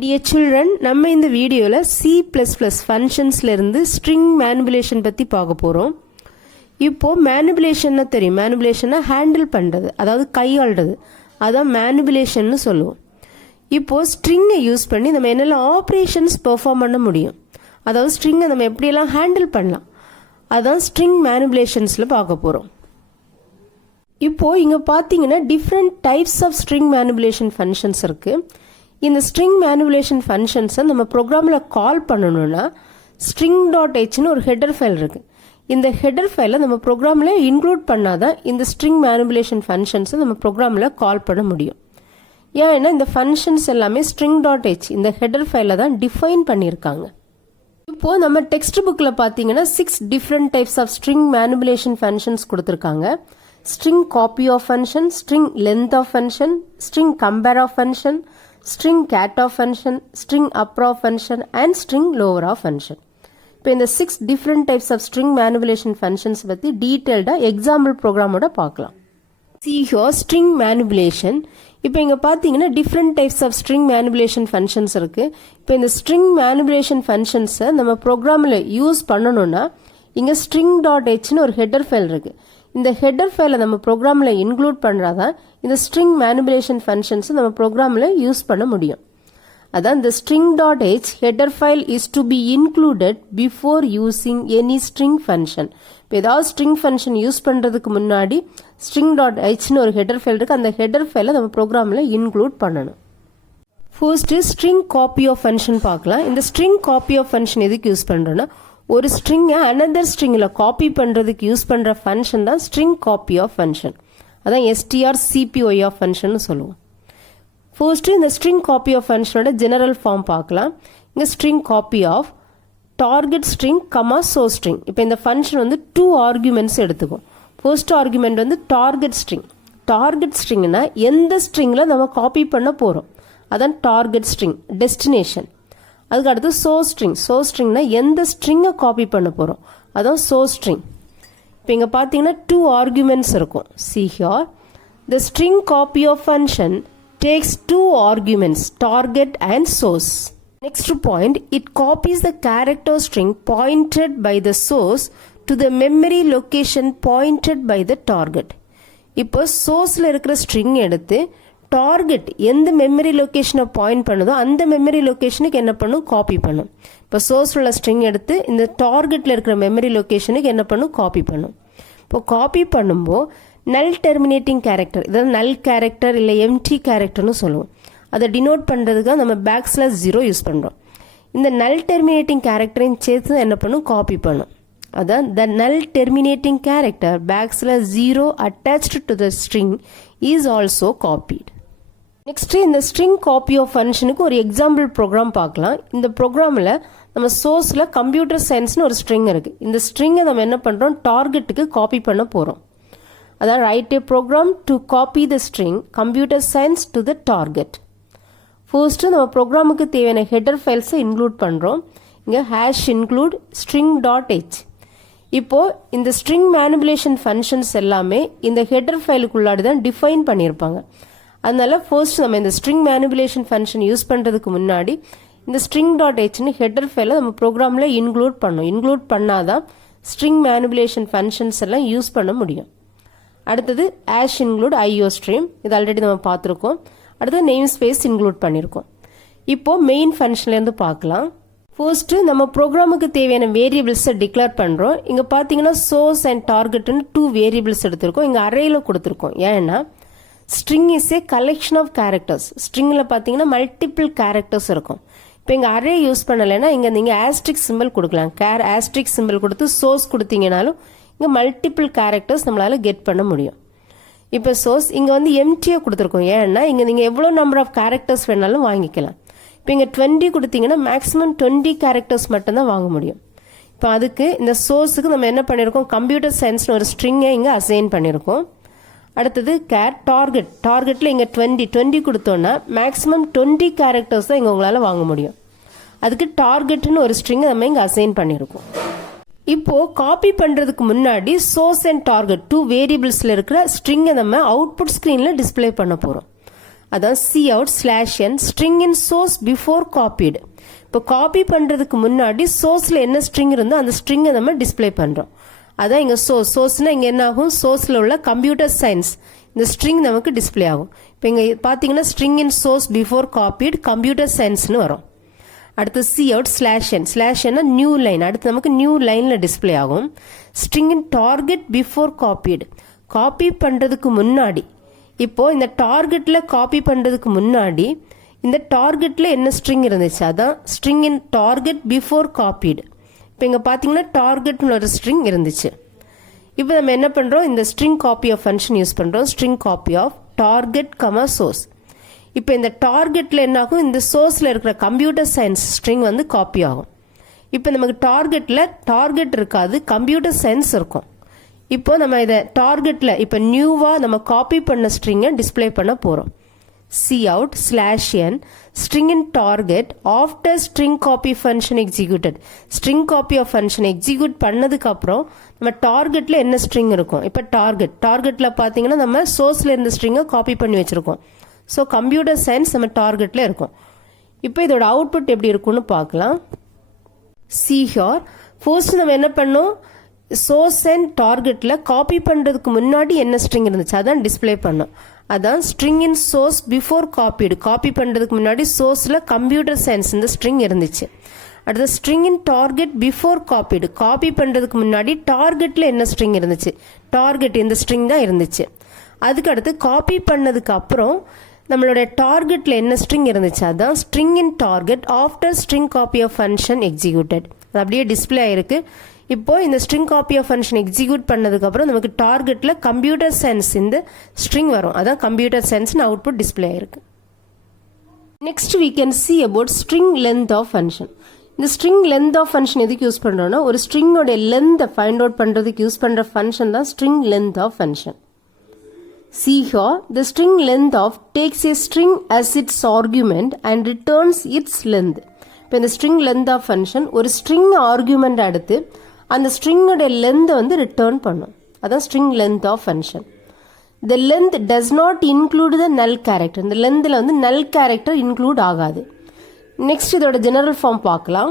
Dear children, நம்ம இந்த வீடியோல C++ functionsல இருந்து string manipulation பத்தி பார்க்க போறோம். இப்போ manipulationனா தெரியும். manipulationனா ஹேண்டில் பண்றது, அதாவது கையாள்றது. அதான் manipulationனு சொல்லுவோம். இப்போ stringஐ யூஸ் பண்ணி நம்ம என்னெல்லாம் ஆபரேஷன்ஸ் பெர்ஃபார்ம் பண்ண முடியும். அதாவது stringஐ நம்ம எப்படியெல்லாம் ஹேண்டில் பண்ணலாம். அதான் string manipulationsல பார்க்க போறோம். இப்போ இங்க பாத்தீங்கன்னா different types of string manipulation functions இருக்கு. இந்த string manipulation functions நம்ம ப்ரோக்ராமில் கால் பண்ணணும்னா string.hன்னு ஒரு ஹெடர் ஃபைல் இருக்கு. இந்த ஹெடர் ஃபைலை நம்ம ப்ரோக்ராமில் இன்க்ளூட் பண்ணாதான் இந்த string manipulation functions நம்ம ப்ரோக்ராமில் கால் பண்ண முடியும். ஏன்னா இந்த functions எல்லாமே string.h இந்த ஹெடர் ஃபைலை தான் டிஃபைன் பண்ணியிருக்காங்க. இப்போ நம்ம டெக்ஸ்ட் புக்கில் பார்த்தீங்கன்னா 6 different types of string manipulation functions கொடுத்துருக்காங்க. string copy of function, string length of function, string compare of function, string cat of function, string upper of function and string lower of function. இப்போ இந்த 6 different types of string manipulation functions பத்தி டீடைல்டா example ப்ரோக்ராமோட பார்க்கலாம். See here string manipulation. இப்போ இங்க பாத்தீங்கன்னா different types of string manipulation functions இருக்கு. இப்போ இந்த string manipulation functions நம்ம ப்ரோக்ராம்ல யூஸ் பண்ணனும்னா இங்க string.hன்னு ஒரு ஹெடர் ஃபைல் இருக்கு. இந்த ஹெடர் ஃபைலை நம்ம ப்ரோக்ராமில் இன்க்ளூட் பண்ணுறாதான் இந்த ஸ்ட்ரிங் மேனிபுலேஷன் ஃபங்க்ஷன்ஸ் நம்ம ப்ரோக்ராமில் யூஸ் பண்ண முடியும். அதான் இந்த string.h header file is to be included before using any string function. இப்போ ஏதாவது ஸ்ட்ரிங் ஃபங்க்ஷன் யூஸ் பண்ணுறதுக்கு முன்னாடி string.hன்னு ஒரு ஹெடர் ஃபைல் இருக்குது. அந்த ஹெடர் ஃபைலை நம்ம ப்ரோக்ராமில் இன்க்ளூட் பண்ணணும். First string copy of function பார்க்கலாம். இந்த ஸ்ட்ரிங் காப்பி ஆஃப் ஃபங்க்ஷன் எதுக்கு யூஸ் பண்ணுறோன்னா ஒரு ஸ்ட்ரிங்கை அனதர் ஸ்ட்ரிங்கில் காப்பி பண்ணுறதுக்கு யூஸ் பண்ணுற ஃபங்க்ஷன் தான் ஸ்ட்ரிங் காப்பி ஆஃப் ஃபங்க்ஷன். அதான் strcpy ஆஃப் ஃபங்க்ஷன் சொல்லுவோம். ஃபர்ஸ்ட்டு இந்த ஸ்ட்ரிங் காப்பி ஆஃப் ஃபங்க்ஷனோட ஜெனரல் ஃபார்ம் பார்க்கலாம். இங்கே string copy of target string comma source string. இப்போ இந்த ஃபங்க்ஷன் வந்து 2 ஆர்குமெண்ட்ஸ் எடுத்துக்கும். ஃபர்ஸ்ட் ஆர்குமெண்ட் வந்து டார்கெட் ஸ்ட்ரிங். டார்கெட் ஸ்ட்ரிங்னா எந்த ஸ்ட்ரிங்கில் நம்ம காப்பி பண்ண போகிறோம், அதான் டார்கெட் ஸ்ட்ரிங். டெஸ்டினேஷன். அதுக்கு அடுத்து சோர்ஸ் ஸ்ட்ரிங். சோர்ஸ் ஸ்ட்ரிங்னா எந்த ஸ்ட்ரிங்கை காப்பி பண்ண போகிறோம், அதான் சோர்ஸ் ஸ்ட்ரிங். இப்போ இங்கே பார்த்தீங்கன்னா 2 ஆர்குமெண்ட்ஸ் இருக்கும். See here, the string copy of function takes 2 arguments, target and source. Next point, it copies the character string pointed by the source to the memory location pointed by the target. இப்போ சோர்ஸில் இருக்கிற string எடுத்து target எந்த memory லொக்கேஷனை point பண்ணுதோ அந்த memory லொக்கேஷனுக்கு என்ன பண்ணும், copy பண்ணும். இப்போ சோர்ஸ் உள்ள ஸ்ட்ரிங் எடுத்து இந்த டார்கெட்டில் இருக்கிற மெமரி லொக்கேஷனுக்கு என்ன பண்ணும், காப்பி பண்ணும். இப்போ காப்பி பண்ணும்போது நல் டெர்மினேட்டிங் கேரக்டர், இதாவது நல் கேரக்டர் இல்லை எம்டி கேரக்டர்னு சொல்லுவோம். அதை டினோட் பண்ணுறதுக்காக நம்ம /0 யூஸ் பண்ணுறோம். இந்த நல் டெர்மினேட்டிங் கேரக்டரையும் சேர்த்து என்ன பண்ணும், காப்பி பண்ணும். அதான் the null terminating character /0 attached to the string is also copied. Next இந்த ஸ்ட்ரிங் காப்பி ஆஃப் ஃபங்க்ஷனுக்கு ஒரு எக்ஸாம்பிள் ப்ரோக்ராம் பார்க்கலாம். இந்த ப்ரோக்ராமில் நம்ம சோர்ஸில் கம்ப்யூட்டர் சயின்ஸ்னு ஒரு ஸ்ட்ரிங் இருக்குது. இந்த ஸ்ட்ரிங்கை நம்ம என்ன பண்ணுறோம், டார்கெட்டுக்கு காப்பி பண்ண போகிறோம். அதான் write a program to copy the string computer science to the target. First நம்ம ப்ரோக்ராமுக்கு தேவையான ஹெடர் ஃபைல்ஸை இன்க்ளூட் பண்ணுறோம். இங்கே #include string.h. இப்போது இந்த ஸ்ட்ரிங் மேனிபுலேஷன் ஃபங்க்ஷன்ஸ் எல்லாமே இந்த ஹெடர் ஃபைலுக்குள்ளாடி தான் டிஃபைன் பண்ணியிருப்பாங்க. அதனால ஃபர்ஸ்ட் நம்ம இந்த ஸ்ட்ரிங் மேனிபுலேஷன் ஃபங்க்ஷன் யூஸ் பண்ணுறதுக்கு முன்னாடி இந்த string.hன்னு ஹெடர் ஃபைலை நம்ம ப்ரோக்ராமில் இன்க்ளூட் பண்ணணும். இன்க்ளூட் பண்ணாதான் ஸ்ட்ரிங் மேனிபுலேஷன் ஃபங்க்ஷன்ஸ் எல்லாம் யூஸ் பண்ண முடியும். அடுத்தது #include iostream, இது ஆல்ரெடி நம்ம பார்த்துருக்கோம். அடுத்தது நேம் ஸ்பேஸ் இன்க்ளூட் பண்ணியிருக்கோம். இப்போது மெயின் ஃபங்க்ஷன்லேருந்து பார்க்கலாம். ஃபர்ஸ்ட்டு நம்ம ப்ரோக்ராமுக்கு தேவையான வேரியபிள்ஸை டிக்ளேர் பண்ணுறோம். இங்கே பார்த்தீங்கன்னா சோர்ஸ் அண்ட் டார்கெட்னு 2 வேரியபிள்ஸ் எடுத்திருக்கோம். இங்கே அரேயில் கொடுத்துருக்கோம். ஏன்னா string is a collection of characters. ஸ்ட்ரிங்கில் பார்த்தீங்கன்னா மல்டிபிள் கேரக்டர்ஸ் இருக்கும். இப்போ இங்கே அரே யூஸ் பண்ணலைன்னா இங்கே நீங்கள் ஆஸ்ட்ரிக் சிம்பிள் கொடுக்கலாம். ஆஸ்ட்ரிக் சிம்பிள் கொடுத்து சோர்ஸ் கொடுத்தீங்கனாலும் இங்கே மல்டிபிள் கேரக்டர்ஸ் நம்மளால் கெட் பண்ண முடியும். இப்போ சோர்ஸ் இங்கே வந்து எம்டியாக கொடுத்துருக்கோம். ஏன்னா இங்கே நீங்கள் எவ்வளோ நம்பர் ஆஃப் கேரக்டர்ஸ் வேணாலும் வாங்கிக்கலாம். இப்போ இங்கே 20 கொடுத்தீங்கன்னா மேக்ஸிமம் 20 கேரக்டர்ஸ் மட்டும்தான் வாங்க முடியும். இப்போ அதுக்கு இந்த சோர்ஸுக்கு நம்ம என்ன பண்ணியிருக்கோம், கம்ப்யூட்டர் சயின்ஸ்னு ஒரு ஸ்ட்ரிங்கை இங்கே அசைன் பண்ணியிருக்கோம். அடுத்தது டார்கெட்டில் இங்கே 20 கொடுத்தோன்னா மேக்ஸிமம் 20 கேரக்டர்ஸ் தான் இங்கே உங்களால் வாங்க முடியும். அதுக்கு டார்கெட்னு ஒரு ஸ்ட்ரிங்கை நம்ம இங்கே அசைன் பண்ணியிருக்கோம். இப்போது காப்பி பண்ணுறதுக்கு முன்னாடி சோர்ஸ் அண்ட் டார்கெட் 2 வேரியபிள்ஸில் இருக்கிற ஸ்ட்ரிங்கை நம்ம அவுட்புட் ஸ்க்ரீனில் டிஸ்பிளே பண்ண போகிறோம். அதான் cout/n string in source before copied. இப்போ காப்பி பண்ணுறதுக்கு முன்னாடி சோர்ஸில் என்ன ஸ்ட்ரிங் இருந்தோ அந்த ஸ்ட்ரிங்கை நம்ம டிஸ்பிளே பண்ணுறோம். அதான் இங்கே சோர்ஸ்னால் இங்கே என்ன ஆகும், சோர்ஸில் உள்ள கம்ப்யூட்டர் சயின்ஸ் இந்த ஸ்ட்ரிங் நமக்கு டிஸ்பிளே ஆகும். இப்போ இங்கே பார்த்தீங்கன்னா ஸ்ட்ரிங் இன் சோர்ஸ் பிஃபோர் காப்பீட் கம்ப்யூட்டர் சயின்ஸ்னு வரும். அடுத்து cout/n நியூ லைன், அடுத்து நமக்கு நியூ லைனில் டிஸ்பிளே ஆகும். ஸ்ட்ரிங் இன் டார்கெட் பிஃபோர் காப்பீடு, காப்பி பண்ணுறதுக்கு முன்னாடி. இப்போது இந்த டார்கெட்டில் காப்பி பண்ணுறதுக்கு முன்னாடி இந்த டார்கெட்டில் என்ன ஸ்ட்ரிங் இருந்துச்சு, அதான் ஸ்ட்ரிங் இன் டார்கெட் பிஃபோர் காப்பீடு. இப்போ இங்கே பார்த்தீங்கன்னா டார்கெட்னு ஒரு ஸ்ட்ரிங் இருந்துச்சு. இப்போ நம்ம என்ன பண்ணுறோம், இந்த string copy of function use பண்ணுறோம். String copy of target comma source. இப்போ இந்த டார்கெட்டில் என்ன ஆகும், இந்த சோர்ஸில் இருக்கிற கம்ப்யூட்டர் சயின்ஸ் ஸ்ட்ரிங் வந்து காப்பி ஆகும். இப்போ நமக்கு டார்கெட்டில் டார்கெட் இருக்காது, கம்ப்யூட்டர் சயின்ஸ் இருக்கும். இப்போ நம்ம இதை டார்கெட்டில் இப்போ நியூவாக நம்ம காப்பி பண்ண ஸ்ட்ரிங்கை டிஸ்பிளே பண்ண போகிறோம். cout/n string in target after string copy function executed. string copy of function execute பண்ணதுக்கு அப்புறம் நம்ம டார்கெட்ல என்ன ஸ்ட்ரிங் இருக்கும், இப்போ டார்கெட்ல பார்த்தீங்கன்னா நம்ம சோர்ஸ்ல இருந்த ஸ்ட்ரிங்கை காப்பி பண்ணி வச்சிருக்கோம். ஸோ கம்ப்யூட்டர் சயின்ஸ் நம்ம டார்கெட்ல இருக்கும். இப்போ இதோட அவுட்புட் எப்படி இருக்கும்னு பார்க்கலாம். ஃபர்ஸ்ட் நம்ம என்ன பண்ணோம், சோர்ஸ் அண்ட் டார்கெட்ல காப்பி பண்றதுக்கு முன்னாடி என்ன ஸ்ட்ரிங் இருந்துச்சு அதான் டிஸ்பிளே பண்ணோம். அதான் ஸ்ட்ரிங் இன் சோர்ஸ் பிஃபோர் காப்பீடு, காப்பி பண்ணுறதுக்கு முன்னாடி சோர்ஸில் கம்ப்யூட்டர் சயின்ஸ் இந்த ஸ்ட்ரிங் இருந்துச்சு. அடுத்த ஸ்ட்ரிங் இன் டார்கெட் பிஃபோர் காப்பீடு, காப்பி பண்ணுறதுக்கு முன்னாடி டார்கெட்டில் என்ன ஸ்ட்ரிங் இருந்துச்சு, டார்கெட் இந்த ஸ்ட்ரிங் தான் இருந்துச்சு. அதுக்கு அடுத்து காப்பி பண்ணதுக்கு அப்புறம் நம்மளோட டார்கெட்டில் என்ன ஸ்ட்ரிங் இருந்துச்சு, அதான் string in target after string copy of function executed. அது அப்படியே டிஸ்பிளே ஆயிருக்கு. இப்போ இந்த string copy of function execute பண்ணதுக்கு அப்புறம் நமக்கு டார்கெட்ல கம்ப்யூட்டர் சயின்ஸ் இந்த ஸ்ட்ரிங் வரும். அதான் கம்ப்யூட்டர் சயின்ஸ்னு அவுட்புட் டிஸ்பிளே ஆயிருக்கு. Next we can see about string length of function. இந்த string length of function எதுக்கு யூஸ் பண்றோம்னா, ஒரு ஸ்ட்ரிங்கோட லென்த்தை ஃபைண்ட் அவுட் பண்றதுக்கு யூஸ் பண்ற ஃபங்க்ஷன் தான் string length of function. See here, the string length of takes a string as its argument and returns its length. இப்போ இந்த string length of function ஒரு string argument எடுத்து அந்த ஸ்ட்ரிங்கோட லென்த்தை வந்து ரிட்டர்ன் பண்ணும். அதான் string length of function. The length does not include the null character, இந்த லென்த்தில் வந்து நல் கேரக்டர் இன்க்ளூட் ஆகாது. நெக்ஸ்ட் இதோட ஜெனரல் ஃபார்ம் பார்க்கலாம்.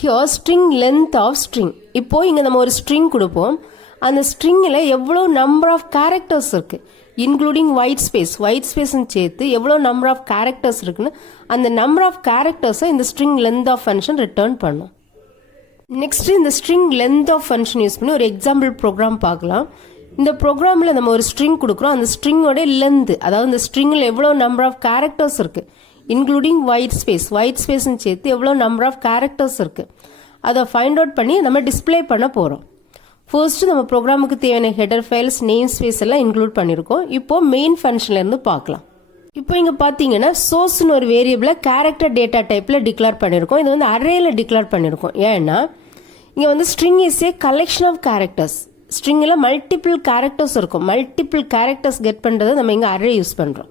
Here string length of string. இப்போ இங்கே நம்ம ஒரு ஸ்ட்ரிங் கொடுப்போம், அந்த ஸ்ட்ரிங்கில் எவ்வளோ நம்பர் ஆஃப் கேரக்டர்ஸ் இருக்கு, இன்க்ளூடிங் ஒயிட் ஸ்பேஸ்ன்னு சேர்த்து எவ்வளோ நம்பர் ஆஃப் கேரக்டர்ஸ் இருக்குன்னு அந்த நம்பர் ஆஃப் கேரக்டர்ஸை இந்த string length of function return பண்ணும். நெக்ஸ்ட் இந்த string length of function use பண்ணி ஒரு எக்ஸாம்பிள் ப்ரோக்ராம் பார்க்கலாம். இந்த ப்ரோக்ராமில் நம்ம ஒரு ஸ்ட்ரிங் கொடுக்குறோம், அந்த ஸ்ட்ரிங்கோட லென்த், அதாவது இந்த ஸ்ட்ரிங்கில் எவ்வளோ நம்பர் ஆஃப் கேரக்டர்ஸ் இருக்கு, இன்க்ளூடிங் ஒயிட் ஸ்பேஸ்ன்னு சேர்த்து எவ்வளோ நம்பர் ஆஃப் கேரக்டர்ஸ் இருக்கு, அதை ஃபைண்ட் அவுட் பண்ணி நம்ம டிஸ்பிளே பண்ண போகிறோம். ஃபர்ஸ்ட் நம்ம ப்ரோக்ராமுக்கு தேவையான ஹெடர் ஃபைல்ஸ், நேம் ஸ்பேஸ் எல்லாம் இன்க்ளூட் பண்ணியிருக்கோம். இப்போ மெயின் ஃபங்க்ஷன்ல இருந்து பார்க்கலாம். இப்போ இங்கே பார்த்தீங்கன்னா சோர்ஸ்னு ஒரு வேரியபிளை கேரக்டர் டேட்டா டைப்பில் டிக்ளேர் பண்ணியிருக்கோம். இது வந்து அரேல டிக்ளேர் பண்ணியிருக்கோம். ஏன்னா இங்கே வந்து string is a collection of characters. ஸ்ட்ரிங்கில் மல்டிபிள் கேரக்டர்ஸ் இருக்கும். மல்டிபிள் கேரக்டர்ஸ் கெட் பண்ணுறது நம்ம இங்கே அரே யூஸ் பண்ணுறோம்.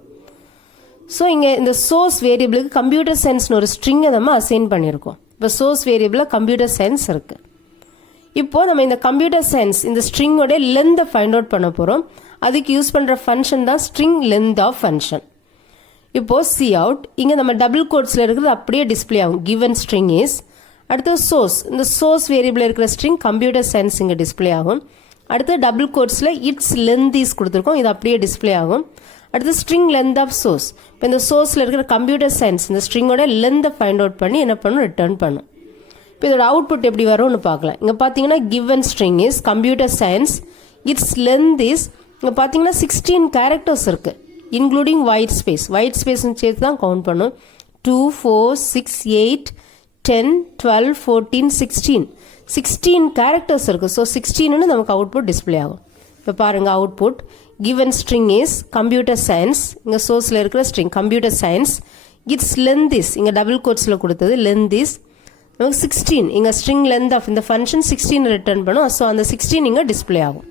ஸோ இங்கே இந்த சோர்ஸ் வேரியபிளுக்கு கம்ப்யூட்டர் சயின்ஸ்னு ஒரு ஸ்ட்ரிங்கை நம்ம அசைன் பண்ணியிருக்கோம். இப்போ சோர்ஸ் வேரியபிளில் கம்ப்யூட்டர் சயின்ஸ் இருக்கு. இப்போ நம்ம இந்த கம்ப்யூட்டர் சயின்ஸ் இந்த ஸ்ட்ரிங்கோட லென்த்தை ஃபைண்ட் அவுட் பண்ண போகிறோம். அதுக்கு யூஸ் பண்ணுற ஃபங்க்ஷன் தான் ஸ்ட்ரிங் லென்த் ஆஃப் ஃபங்க்ஷன். இப்போ cout இங்கே நம்ம டபுள் கோட்ஸில் இருக்கிறது அப்படியே டிஸ்பிளே ஆகும். given string is, அடுத்து சோர்ஸ், இந்த சோர்ஸ் வேரியபிள் இருக்கிற ஸ்ட்ரிங் கம்ப்யூட்டர் சயின்ஸ் இங்கே டிஸ்பிளே ஆகும். அடுத்து டபுள் கோட்ஸில் இட்ஸ் லென்த் இஸ் கொடுத்துருக்கோம், இது அப்படியே டிஸ்பிளே ஆகும். அடுத்து ஸ்ட்ரிங் லென்த் ஆஃப் சோர்ஸ், இப்போ இந்த சோர்ஸில் இருக்கிற கம்ப்யூட்டர் சயின்ஸ் இந்த ஸ்ட்ரிங்கோட லென்த்தை ஃபைண்ட் அவுட் பண்ணி என்ன பண்ணும், ரிட்டர்ன் பண்ணும். இப்போ இதோட அவுட்புட் எப்படி வரும்னு பார்க்கலாம். இங்கே பார்த்தீங்கன்னா given string is computer science, its length is, இங்கே பார்த்தீங்கன்னா 16 கேரக்டர்ஸ் இருக்கு, இன்க்ளூடிங் ஒயிட் ஸ்பேஸ்ன்னு சேர்த்து தான் கவுண்ட் பண்ணும். 2, 4, 6, 8, 10, 12, 14, 16 கேரக்டர்ஸ் இருக்கு. ஸோ 16ன்னு நமக்கு அவுட்புட் டிஸ்பிளே ஆகும். இப்போ பாருங்க output given string is computer science, இங்கே சோர்ஸில் இருக்கிற string computer science, its length is, இங்கே டபுள் கோட்ஸில் கொடுத்தது லென்த் இஸ் நமக்கு 16, இங்கே ஸ்ட்ரிங் லென்த் ஆஃப் இந்த ஃபங்க்ஷன் 16 ரிட்டர்ன் பண்ணும். ஸோ அந்த 16 இங்கே டிஸ்பிளே ஆகும்.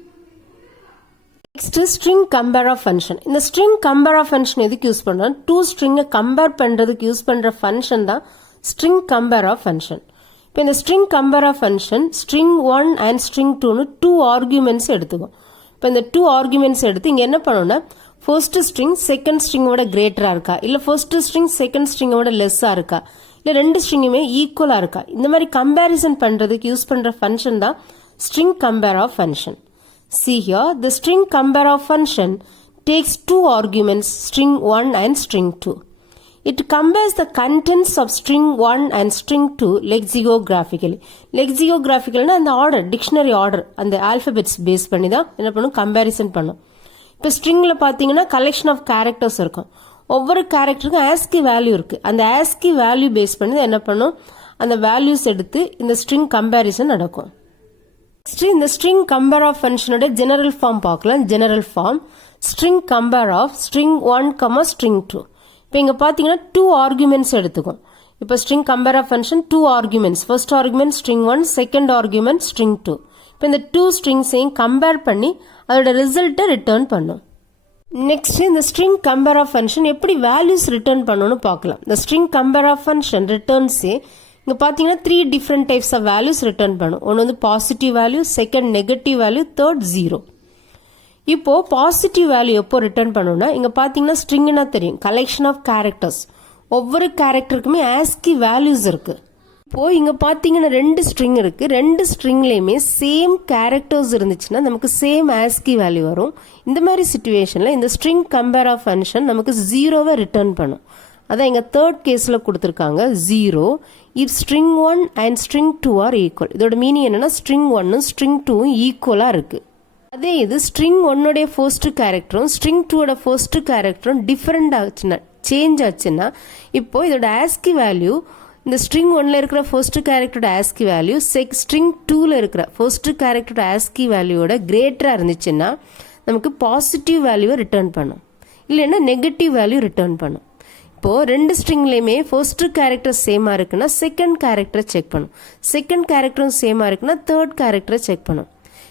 Next string compare of function. இந்த ஸ்ட்ரிங் கம்பேர் ஆஃப் ஃபங்க்ஷன் எதுக்கு யூஸ் பண்ணுறோம், டூ ஸ்ட்ரிங்கை கம்பேர் பண்ணுறதுக்கு யூஸ் பண்ணுற ஃபங்க்ஷன் தான் ஸ்ட்ரிங் கம்பேர் ஆஃப் ஃபங்க்ஷன். இப்போ இந்த string compare of function string 1 and string 2ன்னு 2 ஆர்குமெண்ட்ஸ் எடுத்துக்கும். இப்போ இந்த 2 ஆர்குமெண்ட்ஸ் எடுத்து இங்கே என்ன பண்ணோம்னா ஃபர்ஸ்ட் ஸ்ட்ரிங் செகண்ட் ஸ்ட்ரிங்கோட கிரேட்டரா இருக்கா, இல்ல ஃபர்ஸ்ட் ஸ்ட்ரிங் செகண்ட் ஸ்ட்ரிங்கோட லெஸ்ஸா இருக்கா, இல்ல ரெண்டு ஸ்ட்ரிங்குமே ஈக்குவலா இருக்கா, இந்த மாதிரி கம்பேரிசன் பண்றதுக்கு யூஸ் பண்ற ஃபங்க்ஷன் தான் string compare of function. See here, the string compare of function takes two arguments, string 1 and string 2. It compares the contents of string 1 and string 2 lexicographically. Lexicographically na அந்த order, dictionary order, அந்த alphabets base பண்ணி தான் என்ன பண்ணும் comparison பண்ணும். இப்போ ஸ்ட்ரிங்ல பாத்தீங்கன்னா collection of characters இருக்கும். ஒவ்வொரு கேரக்டருக்கும் ASCII வேல்யூ இருக்கு. அந்த ASCII வேல்யூ பேஸ் பண்ணி தான் என்ன பண்ணும், அந்த வேல்யூஸ் எடுத்து இந்த ஸ்ட்ரிங் கம்பேரிசன் நடக்கும். நெக்ஸ்ட் இந்த ஸ்ட்ரிங் கம்பேர் ஆஃப் ஃபங்க்ஷனோட ஜெனரல் ஃபார்ம் பார்க்கலாம். General form string compare of string 1, string 2. இப்போ இங்க பாத்தீங்கன்னா 2 ஆர்குமெண்ட்ஸ் எடுத்துக்கும். இப்போ string compare of function 2 arguments, first argument string 1, second argument string 2. இப்போ இந்த 2 ஸ்ட்ரிங்ஸையும் கம்பேர் பண்ணி அதோட ரிசல்ட்டை ரிட்டர்ன் பண்ணும். நெக்ஸ்ட் இந்த ஸ்ட்ரிங் கம்பேர் ஆஃப் ஃபங்க்ஷன் எப்படி வேல்யூஸ் ரிட்டர்ன் பண்ணணும்னு பார்க்கலாம். இந்த ஸ்ட்ரிங் கம்பேர் ஆஃப் ஃபங்க்ஷன் ரிட்டர்ன்ஸே இங்க பாத்தீங்கன்னா 3 different types of values return பண்ணும். ஒன்று வந்து positive value, second negative value, third 0. இப்போ பாசிட்டிவ் வேல்யூ எப்போ ரிட்டர்ன் பண்ணணும்னா இங்க பாத்தீங்கன்னா ஸ்ட்ரிங்னா தெரியும், கலெக்ஷன் ஆஃப் கேரக்டர்ஸ், ஒவ்வொரு கேரக்டருக்குமே ASCII வேல்யூஸ் இருக்கு. இப்போ இங்க பாத்தீங்கன்னா 2 ஸ்ட்ரிங் இருக்கு. 2 ஸ்ட்ரிங்லயுமே சேம் கேரக்டர்ஸ் இருந்துச்சுன்னா நமக்கு சேம் ASCII வேல்யூ வரும். இந்த மாதிரி சிச்சுவேஷன்ல இந்த ஸ்ட்ரிங் கம்பேர் ஆஃப் ஃபங்க்ஷன் நமக்கு 0வை ரிட்டர்ன் பண்ணும். அதான் இங்க தேர்ட் கேஸ்ல கொடுத்திருக்காங்க 0 if string 1 and string 2 are equal. இதோட மீனிங் என்னன்னா string 1 string 2 ஈக்குவலா இருக்கு. அதே இது string 1 உடைய ஃபர்ஸ்ட் கேரக்டரும் string 2 உடைய ஃபர்ஸ்ட் கேரக்டரும் டிஃபரெண்ட் ஆச்சுன்னா, சேஞ்ச் ஆச்சுன்னா இப்போ இதோட ASCII வேல்யூ இந்த string 1ல இருக்கிற ஃபர்ஸ்ட் கேரக்டரோட ASCII வேல்யூ string 2ல இருக்கிற ஃபர்ஸ்ட் கேரக்டரோட ASCII வேல்யூவோட கிரேட்டரா இருந்துச்சுன்னா நமக்கு பாசிட்டிவ் வேல்யூவை ரிட்டர்ன் பண்ணும், இல்லைன்னா நெகட்டிவ் வேல்யூ ரிட்டர்ன் பண்ணும். இப்போ 2 ஸ்ட்ரிங்லயுமே ஃபர்ஸ்ட் கேரக்டர் சேமா இருக்குன்னா செகண்ட் கேரக்டரை செக் பண்ணும், செகண்ட் கேரக்டரும் சேமா இருக்குன்னா தேர்ட் கேரக்டரை செக் பண்ணும்.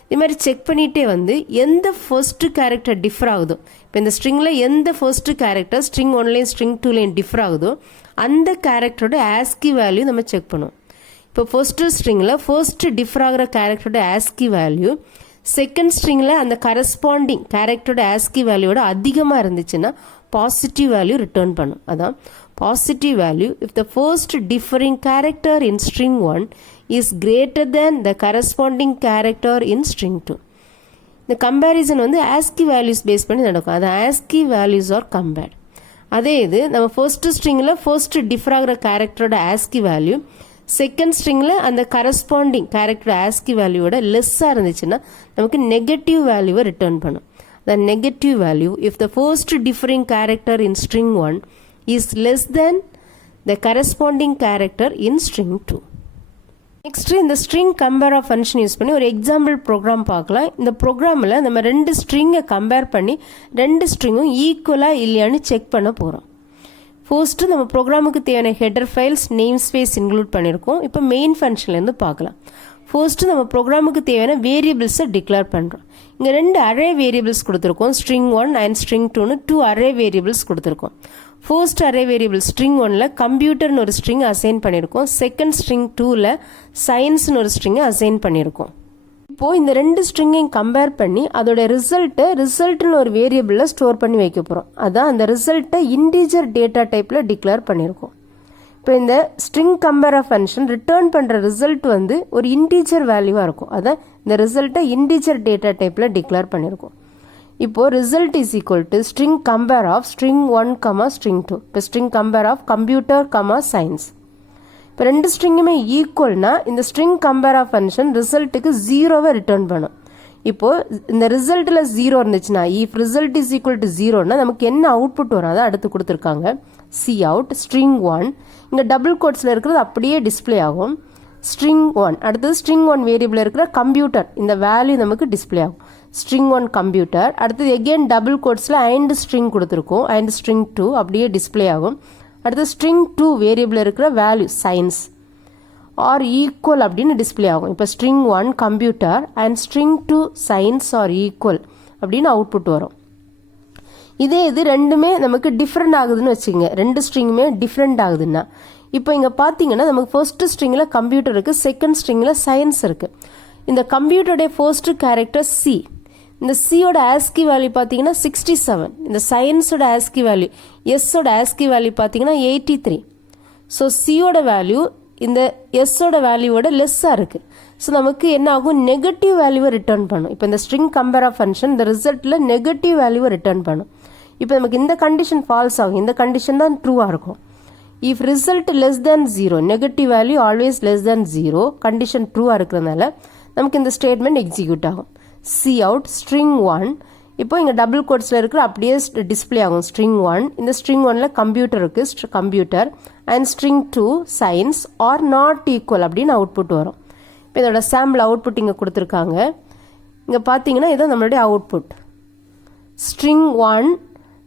இது மாதிரி செக் பண்ணிட்டே வந்து எந்த ஃபர்ஸ்ட் கேரக்டர் டிஃபர் ஆகுதோ, இப்போ இந்த ஸ்ட்ரிங்ல எந்த ஃபர்ஸ்ட் கேரக்டர் ஸ்ட்ரிங் 1லயும் ஸ்ட்ரிங் 2லயும் டிஃபர் ஆகுதோ அந்த கேரக்டரோட ASCII வேல்யூ நம்ம செக் பண்ணுவோம். இப்போ ஃபர்ஸ்ட் ஸ்ட்ரிங்ல ஃபர்ஸ்ட் டிஃபர் ஆகிற கேரக்டரோட ASCII வேல்யூ செகண்ட் ஸ்ட்ரிங்ல அந்த கரஸ்பாண்டிங் கேரக்டரோட ASCII வேல்யூவோட அதிகமா இருந்துச்சுன்னா பாசிட்டிவ் வேல்யூ ரிட்டர்ன் பண்ணும். அதான் positive value if the first differing character in string 1 is greater than the corresponding character in string 2. இந்த கம்பேரிசன் வந்து ASCII வேல்யூஸ் பேஸ் பண்ணி நடக்கும். அது ASCII வேல்யூஸ் ஆர் கம்பேர்ட். அதே இது நம்ம ஃபர்ஸ்ட் ஸ்ட்ரிங்ல ஃபர்ஸ்ட் டிஃபர் ஆகிற கேரக்டரோட ASCII வேல்யூ செகண்ட் ஸ்ட்ரிங்ல அந்த கரஸ்பாண்டிங் கேரக்டர் ASCII வேல்யூவோட லெஸ்ஸா இருந்துச்சுன்னா நமக்கு நெகட்டிவ் வேல்யூவை ரிட்டர்ன் பண்ணும். The negative value if the first differing character in string 1 is less than the corresponding character in string 2. Next இந்த string compare of function use பண்ணி ஒரு example program பார்க்கலாம். இந்த ப்ரோக்ராமில் நம்ம 2 ஸ்ட்ரிங்கை கம்பேர் பண்ணி 2 ஸ்ட்ரிங்கும் ஈக்குவலா இல்லையான்னு செக் பண்ண போகிறோம். ஃபர்ஸ்ட் நம்ம ப்ரோக்ராமுக்கு தேவையான header files name space include பண்ணியிருக்கோம். இப்போ மெயின் ஃபங்க்ஷன்லேருந்து பார்க்கலாம். ஃபர்ஸ்ட் நம்ம ப்ரோக்ராமுக்கு தேவையான வேரியபிள்ஸை டிக்ளேர் பண்ணுறோம். இங்கே 2 அரே வேரியபிள்ஸ் கொடுத்துருக்கோம், string 1 and string 2னு 2 array variables கொடுத்துருக்கோம். ஃபர்ஸ்ட் அரே வேரியபிள் string 1ல கம்ப்யூட்டர்னு ஒரு ஸ்ட்ரிங் அசைன் பண்ணியிருக்கோம், செகண்ட் string 2ல சயின்ஸ்னு ஒரு ஸ்ட்ரிங்கை அசைன் பண்ணியிருக்கோம். இப்போ இந்த 2 ஸ்ட்ரிங்கையும் கம்பேர் பண்ணி அதோட ரிசல்ட்னு ஒரு வேரியபிளில் ஸ்டோர் பண்ணி வைக்க போகிறோம். அதான் அந்த ரிசல்ட்டை இன்டீஜர் டேட்டா டைப்பில் டிக்ளேர் பண்ணியிருக்கோம். இப்போ இந்த string compare of function return பண்ணுற ரிசல்ட் வந்து ஒரு இன்டீஜர் வேல்யூவாக இருக்கும். அதான் இந்த ரிசல்ட்டை இன்டீஜர் டேட்டா டைப்பில் டிக்ளேர் பண்ணியிருக்கோம். இப்போ result is equal to string compare of string 1, string 2. இப்போ string compare of computer, science. இப்போ 2 ஸ்ட்ரிங்குமே ஈக்குவல்னா இந்த ஸ்ட்ரிங் கம்பேர் ஆஃப் ஃபங்க்ஷன் ரிசல்ட்டுக்கு 0வை ரிட்டர்ன் பண்ணும். இப்போ இந்த ரிசல்ட்டில் 0 இருந்துச்சுன்னா if result is equal to 0னா நமக்கு என்ன அவுட்புட் வரும் அதை அடுத்து கொடுத்துருக்காங்க. cout string 1 இங்கே டபுள் கோட்ஸில் இருக்கிறது அப்படியே டிஸ்பிளே ஆகும். string 1 அடுத்தது string 1 வேரியபிள் இருக்கிற கம்ப்யூட்டர் இந்த வேல்யூ நமக்கு டிஸ்பிளே ஆகும். string 1 கம்ப்யூட்டர் அடுத்தது எகெயின் டபுள் கோட்ஸில் and string கொடுத்துருக்கோம், and string 2 அப்படியே டிஸ்பிளே ஆகும். அடுத்து string 2 வேரியபிள் இருக்கிற வேல்யூ சயின்ஸ் ஆர் ஈக்குவல் அப்படின்னு டிஸ்பிளே ஆகும். இப்போ string 1 computer and string 2 science R equal அப்படின்னு அவுட்புட் வரும். இதே இது ரெண்டுமே நமக்கு டிஃப்ரெண்ட் ஆகுதுன்னு வச்சுக்கோங்க, 2 ஸ்ட்ரிங்குமே டிஃப்ரெண்ட் ஆகுதுன்னா இப்போ இங்கே பார்த்தீங்கன்னா நமக்கு ஃபர்ஸ்ட் ஸ்ட்ரிங்கில் கம்ப்யூட்டர் இருக்குது, செகண்ட் ஸ்ட்ரிங்கில் சயின்ஸ் இருக்குது. இந்த கம்ப்யூட்டருடைய ஃபர்ஸ்ட் கேரக்டர் சி, இந்த சியோட ஆஸ்கி வேல்யூ பார்த்தீங்கன்னா 67. இந்த சயின்ஸோட ஆஸ்கி வேல்யூ, எஸ்ஸோட ஆஸ்கி வேல்யூ பார்த்தீங்கன்னா 83. ஸோ சியோட வேல்யூ இந்த எஸ்ஸோட வேல்யூவோட லெஸ்ஸாக இருக்குது. ஸோ நமக்கு என்ன ஆகும், நெகட்டிவ் வேல்யூவை ரிட்டர்ன் பண்ணும். இப்போ இந்த ஸ்ட்ரிங் கம்பேரா ஃபங்க்ஷன் இந்த ரிசல்ட்டில் நெகட்டிவ் வேல்யூவை ரிட்டர்ன் பண்ணும். இப்போ நமக்கு இந்த கண்டிஷன் ஃபால்ஸ் ஆகும், இந்த கண்டிஷன் தான் ட்ரூவாக இருக்கும். If result less than 0, negative value always less than 0, condition ட்ரூவாக இருக்கிறதுனால நமக்கு இந்த ஸ்டேட்மெண்ட் எக்ஸிக்யூட் ஆகும். சி அவுட் ஸ்ட்ரிங் 1, இப்போ இங்கே டபுள் கோட்ஸில் இருக்கிற அப்படியே டிஸ்பிளே ஆகும் ஸ்ட்ரிங் 1. இந்த ஸ்ட்ரிங் 1ல் கம்ப்யூட்டர் இருக்குது, computer, and string 2 science are not equal அப்படின்னு அவுட்புட் வரும். இப்போ இதோட சாம்பிள் அவுட்புட் இங்கே கொடுத்துருக்காங்க. இங்கே பார்த்தீங்கன்னா இதான் நம்மளுடைய output. String 1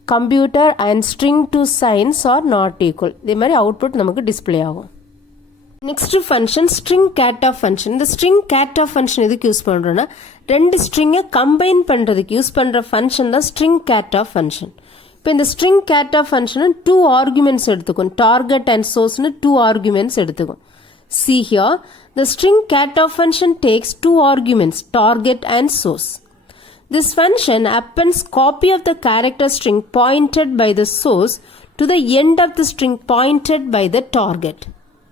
computer and string 2 science are not equal. இதே மாதிரி அவுட்புட் நமக்கு டிஸ்பிளே ஆகும். Next function string cat of function. இந்த ஸ்ட்ரிங் கேட்டாஃப் ஃபங்க்ஷன் எதுக்கு யூஸ் பண்ணுறோன்னா, ரெண்டு ஸ்ட்ரிங்கை கம்பைன் பண்ணுறதுக்கு யூஸ் பண்ணுற ஃபங்க்ஷன் தான் ஸ்ட்ரிங் கேட்டாஃப் ஃபங்க்ஷன். இப்போ இந்த ஸ்ட்ரிங் கேட்டாஃப் ஃபங்க்ஷன் 2 ஆர்குமெண்ட்ஸ் எடுத்துக்கும், டார்கெட் அண்ட் சோர்ஸ்னு 2 ஆர்குமெண்ட்ஸ் எடுத்துக்கும். See here, the string CATOFF function takes 2 arguments, target and source. This function appends copy of the character string pointed by the source to the end of the string pointed by the target.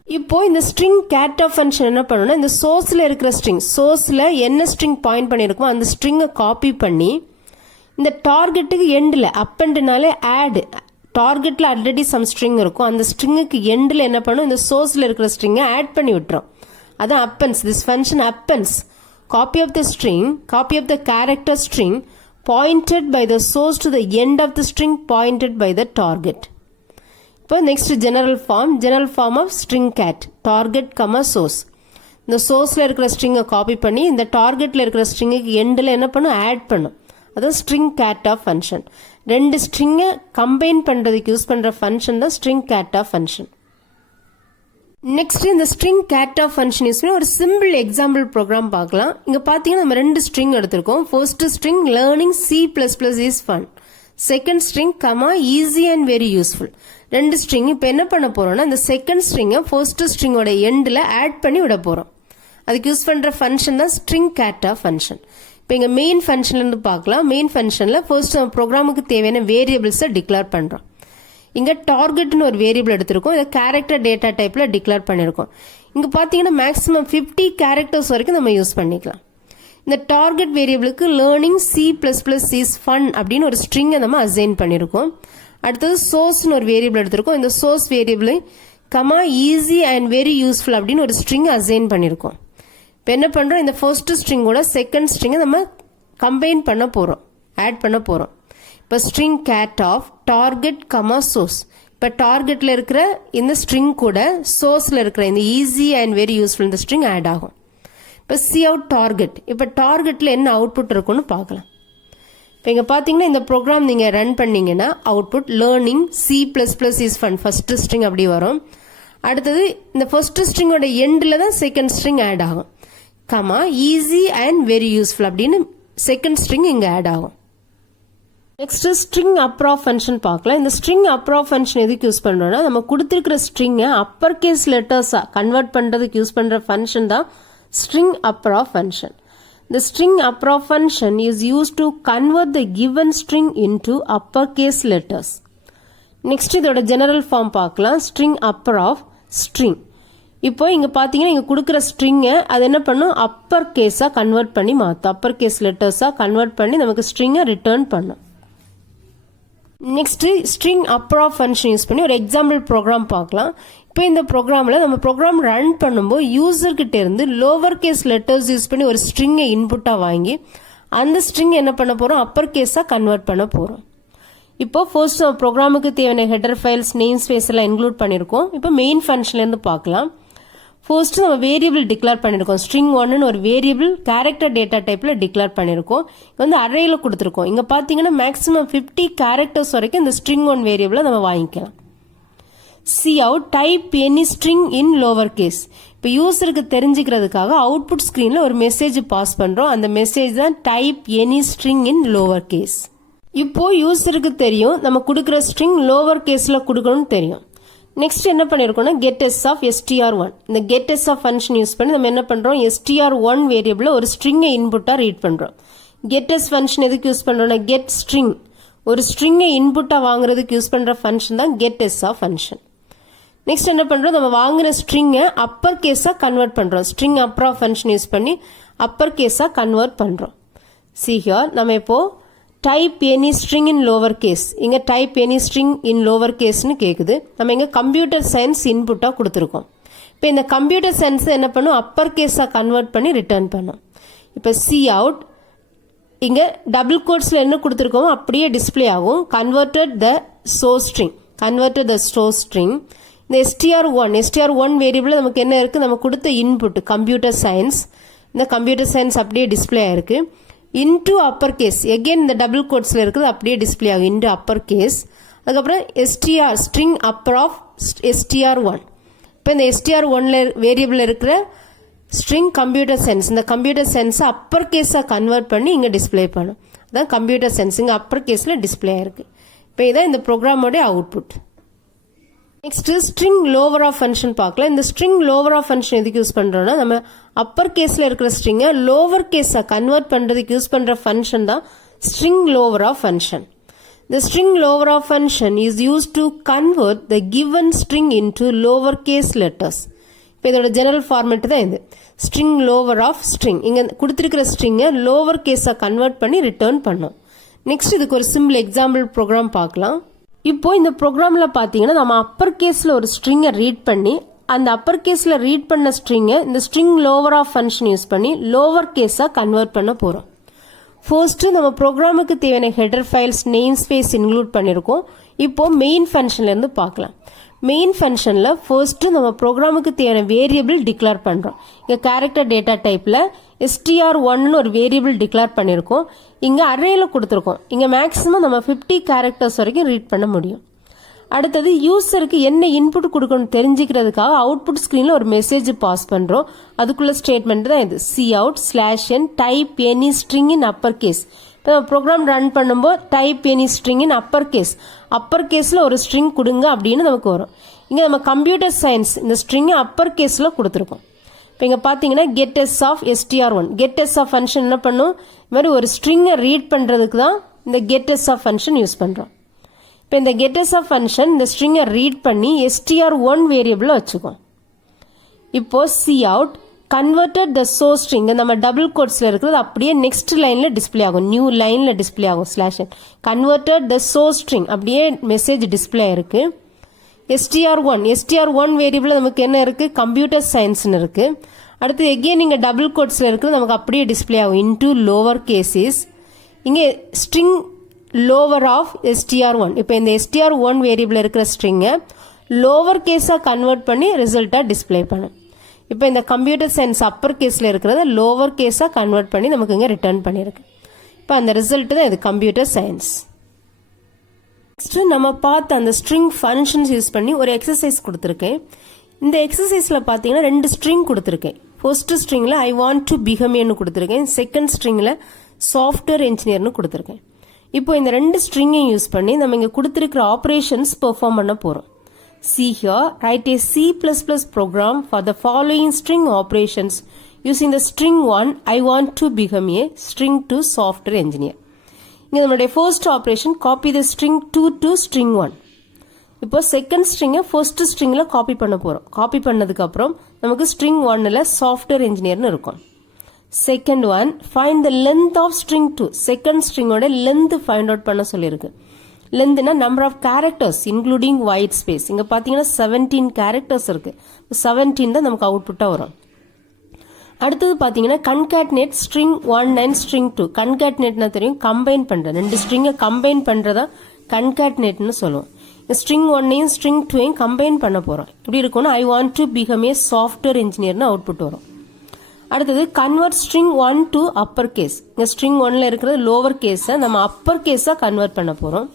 இப்போ இந்த string cat of function என்ன பண்ணணும்னா, இந்த சோர்ஸில் இருக்கிற சோர்ஸில் என்ன string point பண்ணியிருக்கோமோ அந்த ஸ்ட்ரிங்கை copy பண்ணி இந்த டார்கெட்டுக்கு எண்டில், அப்பண்டுனாலே ஆடு, டார்கெட்டில் ஆல்ரெடி சம் ஸ்ட்ரிங் இருக்கும், அந்த ஸ்ட்ரிங்குக்கு எண்டில் என்ன பண்ணும், இந்த சோர்ஸில் இருக்கிற ஸ்ட்ரிங்கை ஆட் பண்ணி விட்டுரும். அதான் appends. This function appends copy of the string, copy of the character string pointed by the source to the end of the string pointed by the target. இப்போ next general form of string cat, target comma source. இந்த சோர்ஸில் இருக்கிற ஸ்ட்ரிங்கை copy பண்ணி இந்த டார்கெட்டில் இருக்கிற ஸ்ட்ரிங்குக்கு எண்டில் என்ன பண்ணும், ஆட் பண்ணும். அதான் ஸ்ட்ரிங் கேட்டாஃப் ஃபங்க்ஷன். ரெண்டு ஸ்ட்ரிங்கை கம்பைன் பண்ணுறதுக்கு யூஸ் பண்ணுற ஃபங்க்ஷன் தான் ஸ்ட்ரிங் கேட்டாஃப் ஃபங்க்ஷன். நெக்ஸ்ட் இந்த ஸ்ட்ரிங் கேட்டாஃப் ஃபங்க்ஷன் யூஸ் பண்ணி ஒரு சிம்பிள் எக்ஸாம்பிள் ப்ரோக்ராம் பார்க்கலாம். இங்கே பார்த்தீங்கன்னா நம்ம 2 ஸ்ட்ரிங் எடுத்திருக்கோம். First string learning C++ is fun, second string comma easy and very useful. 2 string. இப்போ என்ன பண்ண போறோம்னா, இந்த செகண்ட் ஸ்ட்ரிங்கை ஃபர்ஸ்ட் ஸ்ட்ரிங்கோட எண்டில் ஆட் பண்ணி விட போறோம். அதுக்கு யூஸ் பண்ற ஃபங்க்ஷன் தான் ஸ்ட்ரிங் கேட்டாஃப் ஃபங்க்ஷன். இப்போ இங்கே மெயின் ஃபங்க்ஷன்லேருந்து பார்க்கலாம். மெயின் ஃபங்க்ஷனில் ஃபர்ஸ்ட் நம்ம ப்ரோக்ராமுக்கு தேவையான வேரியபிள்ஸை டிக்ளேர் பண்ணுறோம். இங்கே டார்கெட்னு ஒரு வேரியபிள் எடுத்திருக்கோம், இதை கேரக்டர் டேட்டா டைப்பில் டிக்ளேர் பண்ணியிருக்கோம். இங்கே பார்த்தீங்கன்னா மேக்ஸிமம் 50 கேரக்டர்ஸ் வரைக்கும் நம்ம யூஸ் பண்ணிக்கலாம். இந்த டார்கெட் வேரியபிளுக்கு லேர்னிங் C++ இஸ் ஃபன் அப்படின்னு ஒரு ஸ்ட்ரிங்கை நம்ம அசைன் பண்ணியிருக்கோம். அடுத்தது சோர்ஸ்னு ஒரு வேரியபிள் எடுத்திருக்கோம். இந்த source variable comma easy and very useful அப்படின்னு ஒரு ஸ்ட்ரிங் அசைன் பண்ணியிருக்கோம். இப்போ என்ன பண்ணுறோம், இந்த ஃபர்ஸ்ட் ஸ்ட்ரிங்கோட செகண்ட் ஸ்ட்ரிங்கை நம்ம கம்பைன் பண்ண போகிறோம், ஆட் பண்ண போகிறோம். இப்போ string cat of target comma source. இப்போ டார்கெட்டில் இருக்கிற இந்த ஸ்ட்ரிங் கூட சோர்ஸில் இருக்கிற இந்த ஈஸி அண்ட் வெரி யூஸ்ஃபுல் இந்த ஸ்ட்ரிங் ஆட் ஆகும். இப்போ சி அவுட் டார்கெட். இப்போ டார்கெட்டில் என்ன அவுட்புட் இருக்குன்னு பார்க்கலாம். இப்போ இங்கே பார்த்தீங்கன்னா இந்த ப்ரோக்ராம் நீங்கள் ரன் பண்ணீங்கன்னா output learning C++ is fun, first string அப்படி வரும். அடுத்தது இந்த ஃபர்ஸ்ட் ஸ்ட்ரிங்கோட எண்டில் தான் செகண்ட் ஸ்ட்ரிங் ஆட் ஆகும், comma easy and very useful அப்படின்னு செகண்ட் ஸ்ட்ரிங் இங்கே ஆட் ஆகும். நெக்ஸ்ட் ஸ்ட்ரிங் அப்ராஃப் ஃபங்க்ஷன் பார்க்கலாம். இந்த ஸ்ட்ரிங் அப்ராஃப் ஃபங்க்ஷன் எதுக்கு யூஸ் பண்ணுறோம்னா, நம்ம கொடுத்துருக்கிற ஸ்ட்ரிங்கை அப்பர் கேஸ் லெட்டர்ஸாக கன்வெர்ட் பண்ணுறதுக்கு யூஸ் பண்ணுற ஃபங்க்ஷன் தான் string upr of function. The string approf function is used to convert the given string into uppercase letters. Next இதோட general form பார்க்கலாம். string approf string. இப்போ இங்க பாத்தீங்கன்னா இங்க கொடுக்கிற ஸ்ட்ரிங்கை அது என்ன பண்ணும், அப்பர் கேஸா கன்வெர்ட் பண்ணி மாற்றும், அப்பர் கேஸ் லெட்டர்ஸா கன்வெர்ட் பண்ணி நமக்கு ஸ்ட்ரிங்கை ரிட்டர்ன் பண்ணும். Next string upr of function use பண்ணி ஒரு எக்ஸாம்பிள் ப்ரோக்ராம் பார்க்கலாம். இப்போ இந்த ப்ரோக்ராமில் நம்ம ப்ரோக்ராம் ரன் பண்ணும்போது யூசர்கிட்ட இருந்து லோவர் கேஸ் லெட்டர்ஸ் யூஸ் பண்ணி ஒரு ஸ்ட்ரிங்கை இன்புட்டாக வாங்கி அந்த ஸ்ட்ரிங் என்ன பண்ண போகிறோம், அப்பர் கேஸாக கன்வெர்ட் பண்ண போகிறோம். இப்போ ஃபர்ஸ்ட் நம்ம ப்ரோக்ராமுக்கு தேவையான ஹெடர் ஃபைல்ஸ், நேம் ஸ்பேஸ் எல்லாம் இன்க்ளூட் பண்ணியிருக்கோம். இப்போ மெயின் ஃபங்க்ஷன்லேருந்து பார்க்கலாம். ஃபர்ஸ்ட் நம்ம வேரியபிள் டிக்ளேர் பண்ணியிருக்கோம். ஸ்ட்ரிங் 1ன்னு ஒரு வேரியபிள் கேரக்டர் டேட்டா டைப்பில் டிக்ளேர் பண்ணியிருக்கோம். வந்து அரேயில் கொடுத்துருக்கோம். இங்கே பார்த்தீங்கன்னா மேக்ஸிமம் 50 கேரக்டர்ஸ் வரைக்கும் இந்த ஸ்ட்ரிங் 1 வேரியபிளை நம்ம வாங்கிக்கலாம். C out type any string in lower case. இப்போ யூசருக்கு தெரிஞ்சுக்கிறதுக்காக அவுட்புட் ஸ்க்ரீனில் ஒரு மெசேஜ் பாஸ் பண்ணுறோம். அந்த மெசேஜ் தான் type any string in lower case. இப்போ யூசருக்கு தெரியும் நம்ம கொடுக்குற ஸ்ட்ரிங் லோவர் கேஸில் கொடுக்கணும்னு தெரியும். நெக்ஸ்ட் என்ன பண்ணியிருக்கோம்னா கெட் எஸ் ஆஃப் str1. இந்த get S of function use பண்ணி நம்ம என்ன பண்ணுறோம், str1 வேரியபிளில் ஒரு ஸ்ட்ரிங்கை இன்புட்டாக ரீட் பண்ணுறோம். கெட்டஸ் ஃபங்க்ஷன் எதுக்கு யூஸ் பண்றோம்னா கெட் ஸ்ட்ரிங், ஒரு ஸ்ட்ரிங்கை இன்புட்டா வாங்குறதுக்கு யூஸ் பண்ற ஃபங்க்ஷன் தான் கெட்எஸ்ஆ ஃபங்க்ஷன். நெக்ஸ்ட் என்ன பண்றோம், நம்ம வாங்கின ஸ்ட்ரிங்கை அப்பர் கேஸா கன்வெர்ட் பண்றோம். ஸ்ட்ரிங் அப்பரா ஃபங்க்ஷன் யூஸ் பண்ணி அப்பர் கேஸா கன்வெர்ட் பண்றோம். See here, நம்ம இப்போ type any string in lower case, இங்க type any string in lower கேஸ்னு கேக்குது. நம்ம இங்க கம்ப்யூட்டர் சயின்ஸ் இன்புட்டா கொடுத்துருக்கோம். இப்போ இந்த கம்ப்யூட்டர் சயின்ஸ் என்ன பண்ணும், அப்பர் கேஸா கன்வெர்ட் பண்ணி ரிட்டர்ன் பண்ணும். இப்போ சி அவுட், இங்க டபுள் கோட்ஸ்ல என்ன கொடுத்துருக்கோமோ அப்படியே டிஸ்பிளே ஆகும். Converted the source string, converted the source string. இந்த str1 வேரியபிள் நமக்கு என்ன இருக்கு, நம்ம கொடுத்த இன்புட் கம்ப்யூட்டர் சயின்ஸ், இந்த கம்ப்யூட்டர் சயின்ஸ் அப்படியே டிஸ்பிளே ஆயிருக்கு. இன்டு அப்பர் கேஸ், எகெயின் இந்த டபுள் கோட்ஸ்ல இருக்குது அப்படியே டிஸ்பிளே ஆகும் இன்டு அப்பர் கேஸ். அதுக்கப்புறம் str string upper of str1. இப்போ இந்த str1 வேரியபிள் இருக்கிற ஸ்ட்ரிங் கம்ப்யூட்டர் சயின்ஸ், இந்த கம்ப்யூட்டர் சயின்ஸை அப்பர் கேஸா கன்வெர்ட் பண்ணி இங்க டிஸ்பிளே பண்ணும். அதான் கம்ப்யூட்டர் சயின்ஸ் இங்க அப்பர் கேஸ்ல டிஸ்பிளே ஆயிருக்கு. இப்போ இதான் இந்த ப்ரோக்ராமோட output. Next string lower of function பார்க்கலாம். இந்த ஸ்ட்ரிங் லோவர் ஆஃப் ஃபங்க்ஷன் எதுக்கு யூஸ் பண்றோம்னா நம்ம அப்பர் கேஸ்ல இருக்கிற ஸ்ட்ரிங்கை லோவர் கேஸா கன்வெர்ட் பண்றதுக்கு யூஸ் பண்ற ஃபங்க்ஷன் தான் string lower of function. The string lower of function is used to convert the given string into lower case letters. இப்போ இதோட ஜெனரல் ஃபார்மேட் தான் இது. ஸ்ட்ரிங் லோவர் ஆஃப் ஸ்ட்ரிங், இங்க கொடுத்திருக்கிற ஸ்ட்ரிங்கை லோவர் கேஸா கன்வெர்ட் பண்ணி ரிட்டர்ன் பண்ணும். நெக்ஸ்ட் இதுக்கு ஒரு சிம்பிள் எக்ஸாம்பிள் ப்ரோக்ராம் பார்க்கலாம். இப்போ இந்த ப்ரோக்ராம்ல பாத்தீங்கன்னா நம்ம அப்பர் கேஸ்ல ஒரு ஸ்ட்ரிங்கை ரீட் பண்ணி அந்த அப்பர் கேஸ்ல ரீட் பண்ண ஸ்ட்ரிங்கை இந்த string lower of function use பண்ணி லோவர் கேஸா கன்வெர்ட் பண்ண போறோம். ஃபர்ஸ்ட் நம்ம ப்ரோக்ராமுக்கு தேவையான header files name space include பண்ணிருக்கோம். இப்போ மெயின் ஃபங்க்ஷன்ல இருந்து பார்க்கலாம். மெயின் ஃபங்க்ஷன்ல ஃபர்ஸ்ட் நம்ம ப்ரோக்ராமுக்கு தேவையான வேரியபிள் டிக்ளேர் பண்றோம். இங்க கேரக்டர் டேட்டா டைப்ல str1 ஒரு வேரியபிள் டிக்ளேர் பண்ணிருக்கோம். இங்க அரேல கொடுத்திருக்கோம். இங்க மேக்ஸிமம் நம்ம 50 கேரக்டர்ஸ் வரைக்கும் ரீட் பண்ண முடியும். அடுத்தது யூசருக்கு என்ன இன்புட் கொடுக்கணும் தெரிஞ்சுக்கிறதுக்காக அவுட்புட் ஸ்கிரீன்ல ஒரு மெசேஜ் பாஸ் பண்றோம். அதுக்குள்ள ஸ்டேட்மெண்ட் தான் இது. cout/n type any string in upper case. இப்போ ப்ரோக்ராம் ரன் பண்ணும்போது டைப் எனி ஸ்ட்ரிங் இன் அப்பர் கேஸ், அப்பர் கேஸ்ல ஒரு ஸ்ட்ரிங் கொடுங்க அப்படின்னு நமக்கு வரும். இங்க நம்ம கம்ப்யூட்டர் சயின்ஸ் இந்த ஸ்ட்ரிங் அப்பர் கேஸ்ல கொடுத்துருக்கோம். இப்போ இங்க பாத்தீங்கன்னா கெட்எஸ் ஆஃப் str1, கெட்எஸ் ஆஃப் ஃபங்க்ஷன் என்ன பண்ணும், இந்த மாதிரி ஒரு ஸ்ட்ரிங்கை ரீட் பண்றதுக்கு தான் இந்த கெட்எஸ் ஆஃப் ஃபங்க்ஷன் யூஸ் பண்றோம். இப்போ இந்த கெட்எஸ் ஆஃப் ஃபங்க்ஷன் இந்த ஸ்ட்ரிங்கை ரீட் பண்ணி str1 வேரியபிள் வச்சுக்கோம். இப்போ cout converted the source string, நம்ம டபுள் கோட்ஸ்ல இருக்கிறது அப்படியே நெக்ஸ்ட் லைன்ல டிஸ்பிளே ஆகும், நியூ லைன்ல டிஸ்பிளே ஆகும். /n converted the source string அப்படியே மெசேஜ் டிஸ்பிளே இருக்கு. str1 வேரியபிள் நமக்கு என்ன இருக்கு, கம்ப்யூட்டர் சயின்ஸ்னு இருக்கு. அடுத்து எகெயின் இங்க டபுள் கோட்ஸ்ல இருக்கிறது நமக்கு அப்படியே டிஸ்பிளே ஆகும் இன்டு லோவர் கேசஸ். இங்க ஸ்ட்ரிங் லோவர் ஆஃப் str1, இப்போ இந்த str1 வேரியபிள் இருக்கிற ஸ்ட்ரிங்கை லோவர் கேஸா கன்வெர்ட் பண்ணி ரிசல்ட்டா டிஸ்பிளே பண்ணும். இப்போ இந்த கம்ப்யூட்டர் சயின்ஸ் அப்பர் கேஸ்ல இருக்கிறத லோவர் கேஸா கன்வெர்ட் பண்ணி நமக்கு இங்க ரிட்டர்ன் பண்ணிருக்கு. இப்போ அந்த ரிசல்ட் தான் இது கம்ப்யூட்டர் சயின்ஸ். நெக்ஸ்ட் நம்ம பார்த்த அந்த ஸ்ட்ரிங் ஃபங்க்ஷன்ஸ் யூஸ் பண்ணி ஒரு எக்ஸசைஸ் கொடுத்துருக்கேன். இந்த எக்ஸசைஸ்ல பாத்தீங்கன்னா 2 ஸ்ட்ரிங் கொடுத்துருக்கேன். ஃபர்ஸ்ட் ஸ்ட்ரிங்ல ஐ வாண்ட் டு பிகம் ஏன்னு கொடுத்துருக்கேன். செகண்ட் ஸ்ட்ரிங்ல சாஃப்ட்வேர் இன்ஜினியர்னு கொடுத்துருக்கேன். இப்போ இந்த 2 ஸ்ட்ரிங்கையும் யூஸ் பண்ணி நம்ம இங்க கொடுத்திருக்கிற ஆபரேஷன்ஸ் பெர்ஃபார்ம் பண்ண போறோம். See here, write a C++ program for the following string operations using the string 1 I want to become a, string 2 software engineer. இங்க நம்மளுடைய first operation copy the string 2 to string 1. இப்போ second string first stringல copy பண்ண போறோம். copy பண்ணதுக்கு அப்புறம் நமக்கு string 1ல software engineerனு இருக்கும். Second one, find the length of string 2. second string ஓட length find out பண்ண சொல்லிருக்கு. லென்த்னா number of characters including white space. இங்க பாத்தீங்கன்னா 17 கேரக்டர்ஸ் இருக்கு. 17 தான் நமக்கு அவுட்புட்டா வரும். அடுத்தது பாத்தீங்கன்னா கன்காட்னேட் ஸ்ட்ரிங் 1 and string 2. கன்காட்னேட்னா தெரியும், கம்பைன் பண்றது. 2 ஸ்ட்ரிங்கை கம்பைன் பண்றதா கன்காட்னேட்னு சொல்லுவோம். ஸ்ட்ரிங் 1ஐயும் ஸ்ட்ரிங் 2ஐயும் கம்பைன் பண்ண போறோம். இப்படி இருக்கும்னா I want to become a software இன்ஜினியர்னு அவுட்புட் வரும். அடுத்தது convert string 1 to upper case. இங்க ஸ்ட்ரிங் 1ல இருக்கிறது லோவர் கேஸை நம்ம அப்பர் கேஸா கன்வெர்ட் பண்ண போறோம்.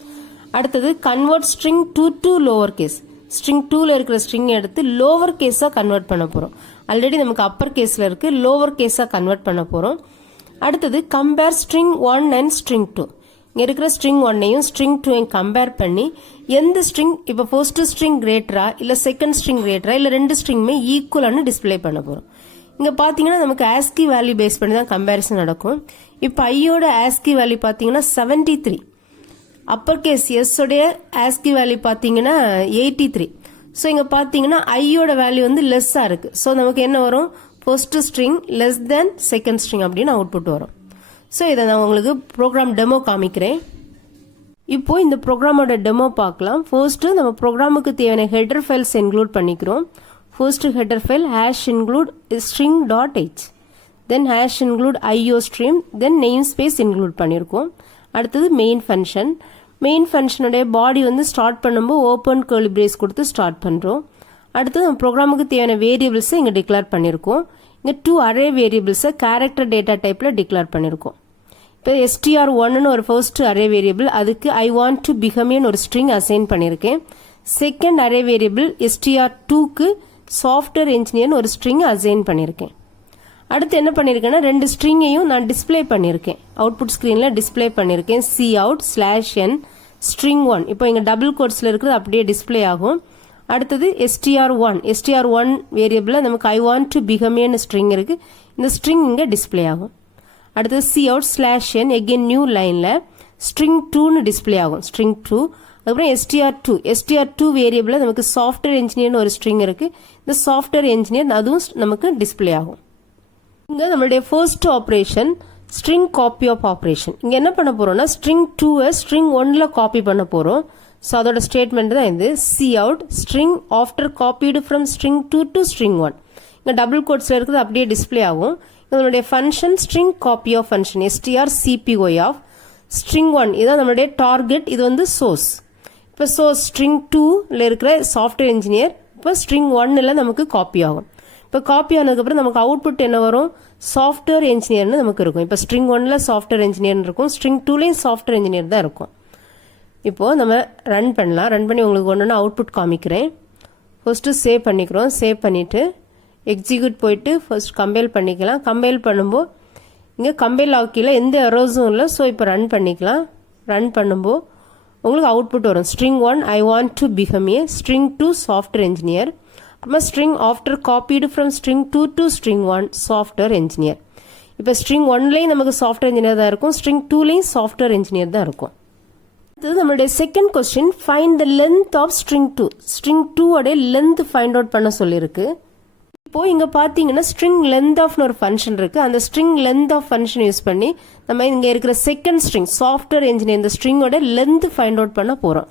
அடுத்தது convert string 2 to lower case. String 2ல இருக்கிற ஸ்ட்ரிங் எடுத்து லோவர் கேஸா கன்வெர்ட் பண்ண போறோம். ஆல்ரெடி நமக்கு அப்பர் கேஸ்ல இருக்கு, லோவர் கேஸா கன்வெர்ட் பண்ண போறோம். அடுத்தது கம்பேர் ஸ்ட்ரிங் 1 and string 2. இங்க இருக்கிற ஸ்ட்ரிங் 1ஐயும் ஸ்ட்ரிங் 2ஐயும் கம்பேர் பண்ணி எந்த ஸ்ட்ரிங் இப்போ ஃபர்ஸ்ட் ஸ்ட்ரிங் கிரேட்டரா இல்ல செகண்ட் ஸ்ட்ரிங் கிரேட்டரா இல்ல 2 ஸ்ட்ரிங்குமே ஈக்குவலானு டிஸ்ப்ளே பண்ண போறோம். இங்கே பார்த்தீங்கன்னா நமக்கு ஆஸ்கி வேல்யூ பேஸ் பண்ணி தான் கம்பேரிசன் நடக்கும். இப்போ ஐயோட ஆஸ்கி வேல்யூ பார்த்தீங்கன்னா 73, அப்பர் கேஸ் எஸ்ஸோடைய ஆஸ்கி வேல்யூ பார்த்தீங்கன்னா 83. ஸோ இங்கே பார்த்தீங்கன்னா ஐயோட வேல்யூ வந்து லெஸ்ஸாக இருக்குது. ஸோ நமக்கு என்ன வரும், first string less then second string அப்படின்னு அவுட்புட் வரும். ஸோ இதை நான் உங்களுக்கு ப்ரோக்ராம் டெமோ காமிக்கிறேன். இப்போ இந்த ப்ரோக்ராமோட டெமோ பார்க்கலாம். ஃபர்ஸ்ட்டு நம்ம ப்ரோக்ராமுக்கு தேவையான ஹெடர் ஃபைல்ஸ் இன்க்ளூட் பண்ணிக்கிறோம். First header file #include string.h, தென் #include iostream, தென் நேம் ஸ்பேஸ் இன்க்ளூட் பண்ணியிருக்கோம். அடுத்தது மெயின் ஃபங்க்ஷன். மெயின் ஃபங்க்ஷனுடைய பாடி வந்து ஸ்டார்ட் பண்ணும்போது ஓப்பன் கர்லி பிரேஸ் கொடுத்து ஸ்டார்ட் பண்ணுறோம். அடுத்தது நம்ம ப்ரோக்ராமுக்கு தேவையான வேரியபிள்ஸை இங்கே டிக்ளேர் பண்ணியிருக்கோம். இங்கே 2 அரே வேரியபிள்ஸை கேரக்டர் டேட்டா டைப்பில் டிக்ளேர் பண்ணியிருக்கோம். இப்போ str1ன்னு ஒரு ஃபர்ஸ்ட் அரே வேரியபிள், அதுக்கு ஐ வாண்ட் டு பிகமின்னு ஒரு ஸ்ட்ரிங் அசைன் பண்ணியிருக்கேன். செகண்ட் அரே வேரியபிள் str2க்கு சாஃப்ட்வேர் இன்ஜினியர்னு ஒரு ஸ்ட்ரிங் அசைன் பண்ணியிருக்கேன். அடுத்து என்ன பண்ணியிருக்கேன்னா 2 ஸ்ட்ரிங்கையும் நான் டிஸ்பிளே பண்ணியிருக்கேன். அவுட்புட் ஸ்க்ரீனில் டிஸ்பிளே பண்ணியிருக்கேன். cout/n string1. இப்போ இங்கே டபுள் கோட்ஸில் இருக்கிறது அப்படியே டிஸ்பிளே ஆகும். அடுத்தது str1 வேரியபிளில் நமக்கு ஐ வாண்ட் டு பிகமின்னு ஸ்ட்ரிங் இருக்குது. இந்த ஸ்ட்ரிங் இங்கே டிஸ்பிளே ஆகும். அடுத்தது cout/n எகெயின் நியூ லைனில் string2ன்னு டிஸ்பிளே ஆகும். string2. அதுக்கப்புறம் str2 வேரியபிளில் நமக்கு சாஃப்ட்வேர் இன்ஜினியர்னு ஒரு ஸ்ட்ரிங் இருக்குது. இந்த சாஃப்ட்வேர் இன்ஜினியர் அதுவும் நமக்கு டிஸ்பிளே ஆகும். இங்கே நம்மளுடைய first operation string copy of operation. இங்கே என்ன பண்ண போகிறோம்னா string2வை string1ல காப்பி பண்ண போகிறோம். ஸோ அதோட ஸ்டேட்மெண்ட் தான் இது. cout string after copied from string2 to string1. இங்கே டபுள் கோட்ஸில் இருக்கிறது அப்படியே டிஸ்பிளே ஆகும். நம்மளுடைய function string copy of function strcpy of string1. இதான் நம்மளுடைய டார்கெட். இது வந்து சோர்ஸ். இப்போ சோர்ஸ் string2ல இருக்கிற சாஃப்ட்வேர் இன்ஜினியர் இப்போ string1ல நமக்கு காப்பி ஆகும். இப்போ காப்பி ஆனதுக்கப்புறம் நமக்கு அவுட்புட் என்ன வரும், சாஃப்ட்வேர் இன்ஜினியர்னு நமக்கு இருக்கும். இப்போ string1ல சாஃப்ட்வேர் இன்ஜினியர்னு இருக்கும், string2லையும் சாஃப்ட்வேர் இன்ஜினியர் தான் இருக்கும். இப்போ நம்ம ரன் பண்ணலாம். ரன் பண்ணி உங்களுக்கு ஒன்று அவுட்புட் காமிக்கிறேன். ஃபர்ஸ்ட்டு சேவ் பண்ணிக்கிறோம். சேவ் பண்ணிவிட்டு எக்ஸிக்யூட் போயிட்டு ஃபர்ஸ்ட் கம்பைல் பண்ணிக்கலாம். கம்பைல் பண்ணும்போது இங்கே கம்பைல் ஆக்கியில் எந்த எரர்ஸும் இல்லை. ஸோ இப்போ ரன் பண்ணிக்கலாம். ரன் பண்ணும்போது உங்களுக்கு அவுட்புட் வரும். string1 I want to become A, string2 software engineer, அப்புறமா ஸ்ட்ரிங் ஆஃப்டர் காப்பீடு from string2 to string1 software engineer. இப்போ string1லையும் நமக்கு சாஃப்ட்வேர் இன்ஜினியர் தான் இருக்கும், string2லையும் சாஃப்ட்வேர் இன்ஜினியர் தான் இருக்கும். அடுத்தது நம்மளுடைய second question, find the length of string2. string2 length find out பண்ண சொல்லியிருக்கு. இப்போ இங்கே பார்த்தீங்கன்னா ஸ்ட்ரிங் லென்த் ஆஃப்னு ஒரு ஃபங்க்ஷன் இருக்குது. அந்த string length of function use பண்ணி நம்ம இங்கே இருக்கிற செகண்ட் ஸ்ட்ரிங் சாஃப்ட்வேர் இன்ஜினியர் இந்த ஸ்ட்ரிங்கோட லென்த் ஃபைண்ட் அவுட் பண்ண போகிறோம்.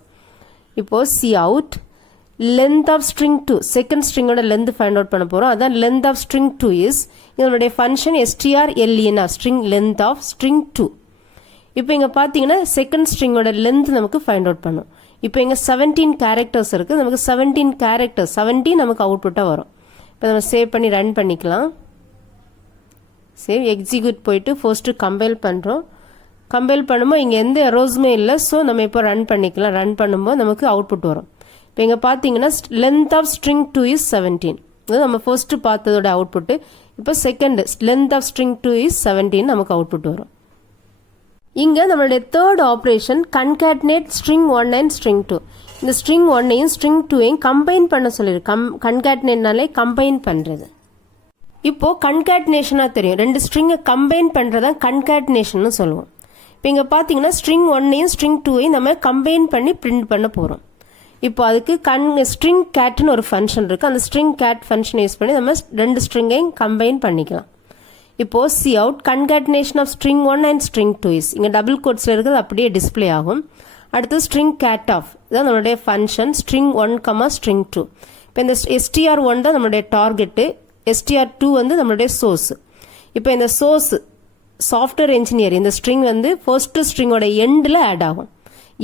இப்போ cout length of string2 second ஸ்ட்ரிங்கோட லென்த் ஃபைண்ட் அவுட் பண்ண போகிறோம். அதான் length of string2 இஸ் இதனுடைய function strlen string length of string2. இப்போ இங்கே பார்த்தீங்கன்னா செகண்ட் ஸ்ட்ரிங்கோட லென்த் நமக்கு ஃபைண்ட் அவுட் பண்ணும். இப்போ இங்கே 17 கேரக்டர்ஸ் இருக்குது. நமக்கு 17 கேரக்டர்ஸ் 17 நமக்கு அவுட்புட்டாக வரும். இப்போ நம்ம சேவ் பண்ணி ரன் பண்ணிக்கலாம். சேவ் எக்ஸிக்யூட் போயிட்டு ஃபர்ஸ்ட்டு கம்பைல் பண்ணுறோம். கம்பைல் பண்ணும்போது இங்கே எந்த எரோஸுமே இல்லை. ஸோ நம்ம இப்போ ரன் பண்ணிக்கலாம். ரன் பண்ணும்போது நமக்கு அவுட்புட் வரும். இப்போ இங்கே பார்த்தீங்கன்னா லென்த் ஆஃப் string2 இஸ் 17. இது நம்ம ஃபர்ஸ்ட்டு பார்த்ததோட அவுட்புட்டு. இப்போ second length of string2 is 17 நமக்கு அவுட்புட் வரும். இங்கே நம்மளுடைய third operation கன்கேட்னேட் string1 and string2. இந்த string1ஐயும் string2ஐயும் கம்பைன் பண்ண சொல்லியிருக்கு. கன்கேட்னேட்னாலே கம்பைன் பண்ணுறது. இப்போ கன்கேட்னேஷனாக தெரியும், ரெண்டு ஸ்ட்ரிங்கை கம்பைன் பண்ணுறதான் கன்கேட்னேஷன் சொல்லுவோம். இப்போ இங்கே பார்த்தீங்கன்னா string1ஐயும் string2ஐயும் நம்ம கம்பைன் பண்ணி பிரிண்ட் பண்ண போகிறோம். இப்போ அதுக்கு ஸ்ட்ரிங் கேட்னு ஒரு ஃபங்க்ஷன் இருக்குது. அந்த ஸ்ட்ரிங் கேட் ஃபங்க்ஷன் யூஸ் பண்ணி நம்ம ரெண்டு ஸ்ட்ரிங்கையும் கம்பைன் பண்ணிக்கலாம். இப்போ cout concatenation of string1 and string2 is இங்கே டபுள் கோட்ஸில் இருக்கிறது அப்படியே டிஸ்பிளே ஆகும். அடுத்து ஸ்ட்ரிங் கேட் ஆஃப் இதான் நம்மளுடைய ஃபங்க்ஷன் string1, string2. இப்போ இந்த str1 தான் நம்மளுடைய டார்கெட்டு, str2 வந்து நம்மளுடைய சோர்ஸ். இப்போ இந்த சோர்ஸ் சாஃப்ட்வேர் இன்ஜினியர் இந்த ஸ்ட்ரிங் வந்து ஃபர்ஸ்ட் ஸ்ட்ரிங்கோட எண்டில் ஆட் ஆகும்.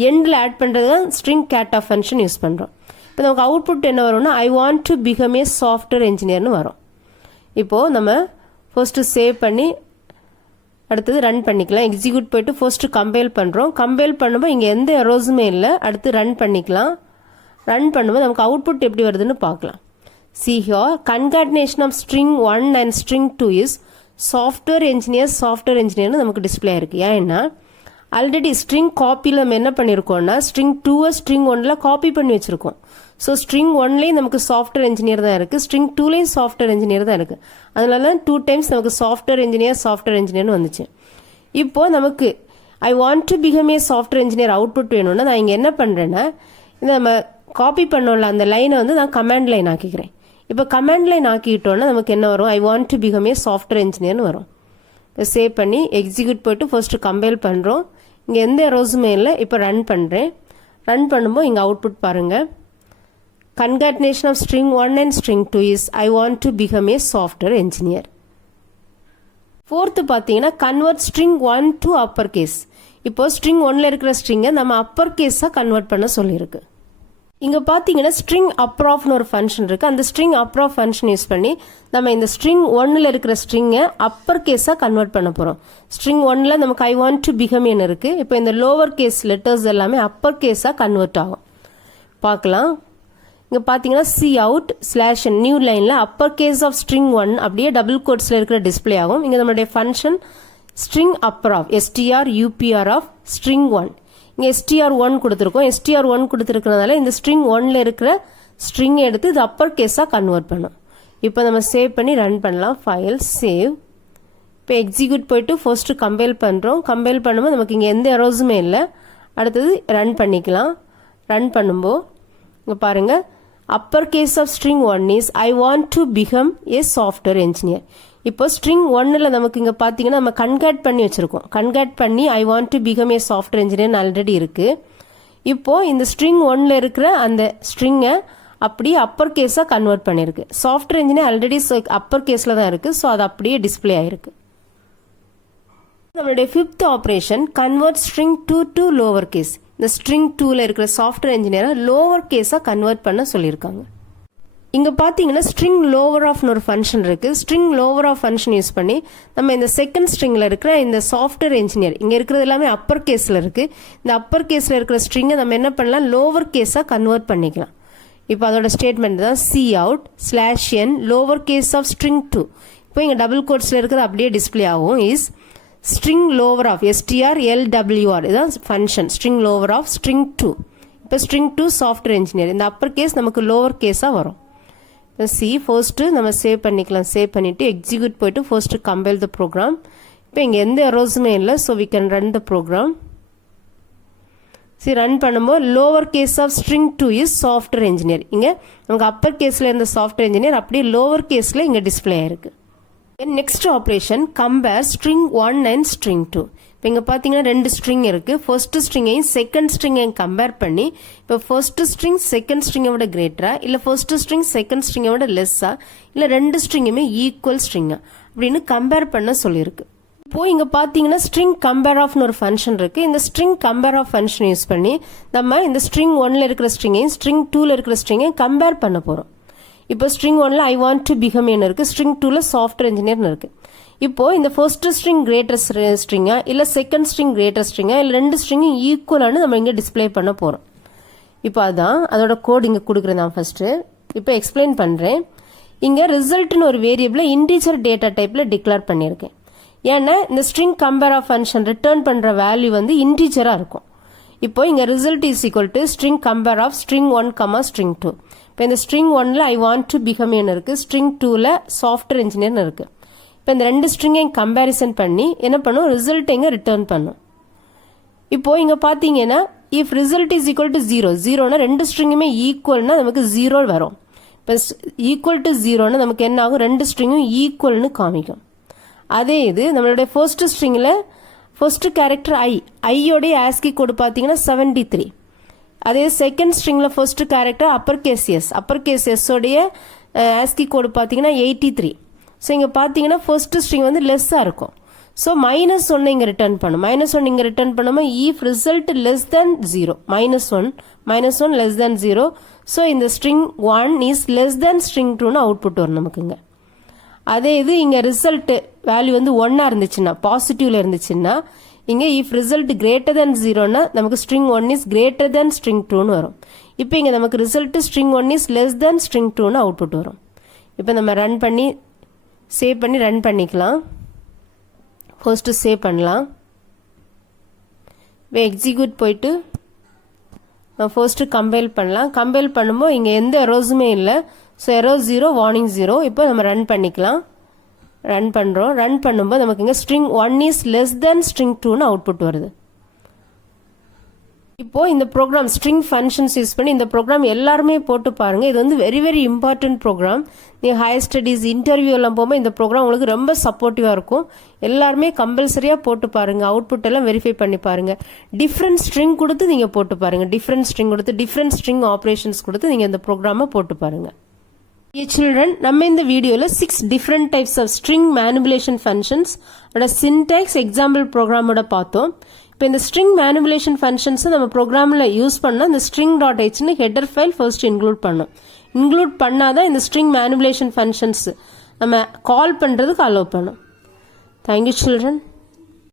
எண்டில் ஆட் பண்ணுறது தான் string cat of function use பண்ணுறோம். இப்போ நமக்கு அவுட்புட் என்ன வரும்னா I want to become a software இன்ஜினியர்னு வரும். இப்போது நம்ம ஃபர்ஸ்ட்டு சேவ் பண்ணி அடுத்தது ரன் பண்ணிக்கலாம். எக்ஸிக்யூட் போய்ட்டு ஃபர்ஸ்ட்டு கம்பைல் பண்ணுறோம். கம்பைல் பண்ணும்போது இங்கே எந்த எரோஸுமே இல்லை. அடுத்து ரன் பண்ணிக்கலாம். ரன் பண்ணும்போது நமக்கு அவுட்புட் எப்படி வருதுன்னு பார்க்கலாம். See here, concatenation of string1 and string2 is software engineer நமக்கு டிஸ்பிளே இருக்குது. ஏன்னா ஆல்ரெடி ஸ்ட்ரிங் காப்பியில் நம்ம என்ன பண்ணியிருக்கோம்னா string2 string1ல காப்பி பண்ணி வச்சுருக்கோம். ஸோ ஸ்ட்ரிங் ஒன்லேயும் நமக்கு சாஃப்ட்வேர் இன்ஜினியர் தான் இருக்குது, ஸ்ட்ரிங் டூலேயும் சாஃப்ட்வேர் இன்ஜினியர் தான் இருக்குது. அதனால தான் 2 times நமக்கு சாஃப்ட்வேர் இன்ஜினியர்னு வந்துச்சு. இப்போ நமக்கு ஐ want to become a software engineer output வேணும்னா நான் இங்கே என்ன பண்ணுறேன்னா, இந்த நம்ம காப்பி பண்ணோம்ல அந்த லைனை வந்து நான் கமாண்ட் லைன் ஆக்கிக்கிறேன். இப்போ கமாண்ட் லைன் ஆக்கிக்கிட்டோன்னா நமக்கு என்ன வரும், I want to become a software இன்ஜினியர்னு வரும். இப்போ சேவ் பண்ணி எக்ஸிக்யூட் போய்ட்டு ஃபர்ஸ்ட்டு கம்பைல் பண்ணுறோம். இங்கே எந்த எரோஸுமே இல்லை. இப்போ ரன் பண்ணுறேன். ரன் பண்ணும்போது இங்கே அவுட்புட் பாருங்கள். concatenation of string 1 and string 2 is I want to become a software engineer. Fourth பார்த்தீங்கன்னா convert string 1 to uppercase. இப்போ string 1ல இருக்கிற string நம்ம uppercase கன்வெர்ட் பண்ண சொல்லியிருக்கு. இங்க பார்த்தீங்கன்னா string upperofனு ஒரு ஃபங்க்ஷன் இருக்கு. அந்த string upperof ஃபங்க்ஷன் யூஸ் பண்ணி நம்ம இந்த string 1ல இருக்கிற string-ஐ uppercase கன்வெர்ட் பண்ண போறோம். string 1ல நமக்கு I want to become ன்னு இருக்கு. இப்போ இந்த lower case letters எல்லாமே uppercase கன்வெர்ட் ஆகும். பார்க்கலாம். இங்க பாத்தீங்கன்னா cout /new லைன்ல அப்பர் கேஸ் ஆஃப் string 1 அப்படியே டபுள் கோட்ஸ்ல இருக்கிற டிஸ்ப்ளே ஆகும். இங்க நம்மளுடைய function string upper of strupr of string 1. இங்க str1 கொடுத்திருக்கோம். str1 கொடுத்திருக்கிறதால இந்த string 1ல இருக்கிற string எடுத்து இது அப்பர் கேஸா கன்வெர்ட் பண்ணும். இப்போ நம்ம சேவ் பண்ணி ரன் பண்ணலாம். File save. இப்போ எக்ஸிக்யூட் போயிட்டு ஃபர்ஸ்ட் கம்பைல் பண்றோம். கம்பைல் பண்ணும்போது நமக்கு இங்க எந்த எரோஸுமே இல்லை. அடுத்தது ரன் பண்ணிக்கலாம். ரன் பண்ணும்போது இங்க பாருங்க upper case of string 1 is I want to become a software engineer. இப்போ string 1ல நமக்கு இங்க பாத்தீங்கன்னா நம்ம கன்காட் பண்ணி வச்சிருக்கோம். கன்காட் பண்ணி I want to become a software engineer already இருக்கு. இப்போ இந்த string 1ல இருக்கிற அந்த string-ஐ அப்படியே அப்பர் கேஸா கன்வெர்ட் பண்ணிருக்கு. சாஃப்ட்வேர் இன்ஜினியர் ஆல்ரெடி அப்பர் கேஸ்ல தான் இருக்கு. ஸோ அது அப்படியே டிஸ்பிளே ஆயிருக்கு. நம்மளுடைய 5th operation convert string 2 to lower case. இந்த string 2ல இருக்கிற சாஃப்ட்வேர் இன்ஜினியரை லோவர் கேஸா கன்வெர்ட் பண்ண சொல்லியிருக்காங்க. இங்க பாத்தீங்கன்னா string lower of ஒரு ஃபங்க்ஷன் இருக்கு. string lower of function use பண்ணி நம்ம இந்த செகண்ட் ஸ்ட்ரிங்ல இருக்கிற இந்த சாஃப்ட்வேர் இன்ஜினியர் இங்க இருக்கிறது எல்லாமே அப்பர் கேஸ்ல இருக்கு. இந்த அப்பர் கேஸ்ல இருக்கிற ஸ்ட்ரிங்கை நம்ம என்ன பண்ணலாம், லோவர் கேஸா கன்வெர்ட் பண்ணிக்கலாம். இப்போ அதோட ஸ்டேட்மெண்ட் தான் cout /n lower case of string 2. இப்போ இங்க டபுள் கோட்ஸ்ல இருக்கிறது அப்படியே டிஸ்ப்ளே ஆகும். Is string lower of strlwr இதான் function string lower of string 2. இப்போ string 2 சாஃப்ட்வேர் இன்ஜினியர் இந்த அப்பர் கேஸ் நமக்கு லோவர் கேஸா வரும். இப்போ ஃபர்ஸ்ட் நம்ம சேவ் பண்ணிக்கலாம். சேவ் பண்ணிட்டு எக்ஸிக்யூட் போயிட்டு ஃபர்ஸ்ட் கம்பைல் த ப்ரோக்ராம். இப்போ இங்க எந்த எரோஸுமே இல்லை. So we can run the program. Run பண்ணும்போது lower case of string 2 is software engineer. இங்க நமக்கு அப்பர் கேஸ்ல இருந்த சாஃப்ட்வேர் இன்ஜினியர் அப்படியே லோவர் கேஸ்ல இங்க டிஸ்பிளே ஆயிருக்கு. Next operation compare string 1 and string 2. இப்போ இங்க பாத்தீங்கன்னா ரெண்டு ஸ்ட்ரிங் இருக்கு. ஃபர்ஸ்ட் ஸ்ட்ரிங்கையும் செகண்ட் ஸ்ட்ரிங்கையும் கம்பேர் பண்ணி இப்போ ஃபர்ஸ்ட் ஸ்ட்ரிங் செகண்ட் ஸ்ட்ரிங்கை விட கிரேட்டரா இல்ல ஃபர்ஸ்ட் ஸ்ட்ரிங் செகண்ட் ஸ்ட்ரிங்கை விட லெஸ்ஸா இல்ல ரெண்டு ஸ்ட்ரிங்குமே ஈக்குவல் ஸ்ட்ரிங்கா அப்படின்னு கம்பேர் பண்ண சொல்லியிருக்கு. இப்போ இங்க பாத்தீங்கன்னா string compare ofனு ஒரு ஃபங்க்ஷன் இருக்கு. இந்த string compare of function use பண்ணி நம்ம இந்த string 1ல இருக்கிற ஸ்ட்ரிங்கையும் string 2ல இருக்கிற ஸ்ட்ரிங்கையும் கம்பேர் பண்ண போறோம். இப்போ string 1ல I want to become ன்னு இருக்கு. string 2ல சாஃப்ட்வேர் இன்ஜினியர்னு இருக்கு. இப்போ இந்த ஃபர்ஸ்ட் ஸ்ட்ரிங் கிரேட்டர் ஸ்ட்ரிங்கா இல்ல செகண்ட் ஸ்ட்ரிங் கிரேட்டர் ஸ்ட்ரிங்கா இல்ல ரெண்டு ஸ்ட்ரிங்கும் ஈக்குவலானு நம்ம இங்க டிஸ்ப்ளே பண்ண போறோம். இப்போ அதான் அதோட கோட் இங்க கொடுக்குறேன் நான் ஃபர்ஸ்ட். இப்போ எக்ஸ்பிளைன் பண்றேன். இங்க ரிசல்ட்னு ஒரு வேரியபிளை இன்டிஜர் டேட்டா டைப்ல டிக்ளேர் பண்ணியிருக்கேன். ஏன்னா இந்த string compare of function return பண்ற வேல்யூ வந்து இன்டிஜரா இருக்கும். இப்போ இங்க result is equal to string compare of string 1, string 2. இப்போ இந்த string 1ல I want to become ன்னு இருக்கு. string 2ல சாஃப்ட்வேர் இன்ஜினியர்னு இருக்கு. இப்போ இந்த ரெண்டு ஸ்ட்ரிங்கையும் கம்பேரிசன் பண்ணி என்ன பண்ணும், ரிசல்ட் இங்க ரிட்டர்ன் பண்ணும். இப்போ இங்க பாத்தீங்கன்னா if result is equal to 0, 0னா ரெண்டு ஸ்ட்ரிங்குமே ஈக்குவல்னா நமக்கு 0 வரும். இப்போ ஈக்குவல் டு 0னா நமக்கு என்ன ஆகும், ரெண்டு ஸ்ட்ரிங்கும் ஈக்குவல்னு காமிக்கும். அதே இது நம்மளுடைய ஃபர்ஸ்ட் ஸ்ட்ரிங்ல ஃபர்ஸ்ட் கேரக்டர் ஐயோடைய ஆஸ்கி கோடு பாத்தீங்கன்னா 73. அதே செகண்ட் ஸ்ட்ரிங்ல first character upper case S உடைய ஆஸ்கி கோடு பாத்தீங்கன்னா 83. ஸோ இங்க பாத்தீங்கன்னா ஃபர்ஸ்ட் ஸ்ட்ரிங் வந்து லெஸ்ஸா இருக்கும். ஸோ -1 இங்க ரிட்டர்ன் பண்ணும். -1 இங்க ரிட்டர்ன் பண்ணாம if result less than 0, -1 less than 0. So இந்த string 1 is less than string 2னு அவுட்புட் வரும் நமக்கு இங்க. அதே இது இங்க ரிசல்ட் வேல்யூ வந்து 1 இருந்துச்சுன்னா பாசிட்டிவ்ல இருந்துச்சுன்னா இங்க இஃப் ரிசல்ட் கிரேட்டர் தென் 0னா நமக்கு string 1 is greater than string 2னு வரும். இப்போ இங்க நமக்கு result string 1 is less than string 2னு அவுட்புட் வரும். இப்போ நம்ம ரன் பண்ணி சேவ் பண்ணி ரன் பண்ணிக்கலாம். ஃபர்ஸ்ட் சேவ் பண்ணலாம். இப்போ எக்ஸிக்யூட் போயிட்டு ஃபர்ஸ்ட் கம்பைல் பண்ணலாம். கம்பைல் பண்ணும்போது இங்கே எந்த எரோஸுமே இல்லை. So எரோ 0, warning 0. இப்போ நம்ம ரன் பண்ணிக்கலாம். ரன் பண்ணுறோம். ரன் பண்ணும்போது நமக்கு இங்கே string 1 is less than string 2ன்னு அவுட்புட் வருது. இப்போ இந்த ப்ரோக்ராம் ஸ்ட்ரிங் ஃபங்க்ஷன்ஸ் யூஸ் பண்ணி இந்த ப்ரோக்ராம் எல்லாருமே போட்டு பாருங்க. இது வந்து வெரி வெரி இம்பார்ட்டன்ட் ப்ரோக்ராம். நீங்கள் ஹையர் ஸ்டடீஸ் இன்டர்வியூ எல்லாம் போகும்போது இந்த ப்ரோக்ராம் உங்களுக்கு ரொம்ப சப்போர்ட்டிவாக இருக்கும். எல்லாருமே கம்பல்சரியாக போட்டு பாருங்க. அவுட்புட் எல்லாம் வெரிஃபை பண்ணி பாருங்க. டிஃப்ரெண்ட் ஸ்ட்ரிங் கொடுத்து நீங்கள் போட்டு பாருங்க. டிஃப்ரெண்ட் ஸ்ட்ரிங் கொடுத்து டிஃப்ரெண்ட் ஸ்ட்ரிங் ஆப்ரேஷன்ஸ் கொடுத்து நீங்கள் இந்த ப்ரோக்ராமை போட்டு பாருங்க. சில்ட்ரன், நம்ம இந்த வீடியோவில் 6 different types of string manipulation functions syntax example ப்ரோக்ராமோட பார்த்தோம். இப்போ இந்த ஸ்ட்ரிங் மேனிபுலேஷன் ஃபங்க்ஷன்ஸை நம்ம ப்ரோக்ராமில் யூஸ் பண்ணால் இந்த string.hன்னு ஹெடர் ஃபைல் ஃபர்ஸ்ட் இன்க்ளூட் பண்ணோம். இன்க்ளூட் பண்ணாதான் இந்த ஸ்ட்ரிங் மேனிபுலேஷன் ஃபங்க்ஷன்ஸ் நம்ம கால் பண்ணுறதுக்கு அலோவ் பண்ணோம். Thank you children.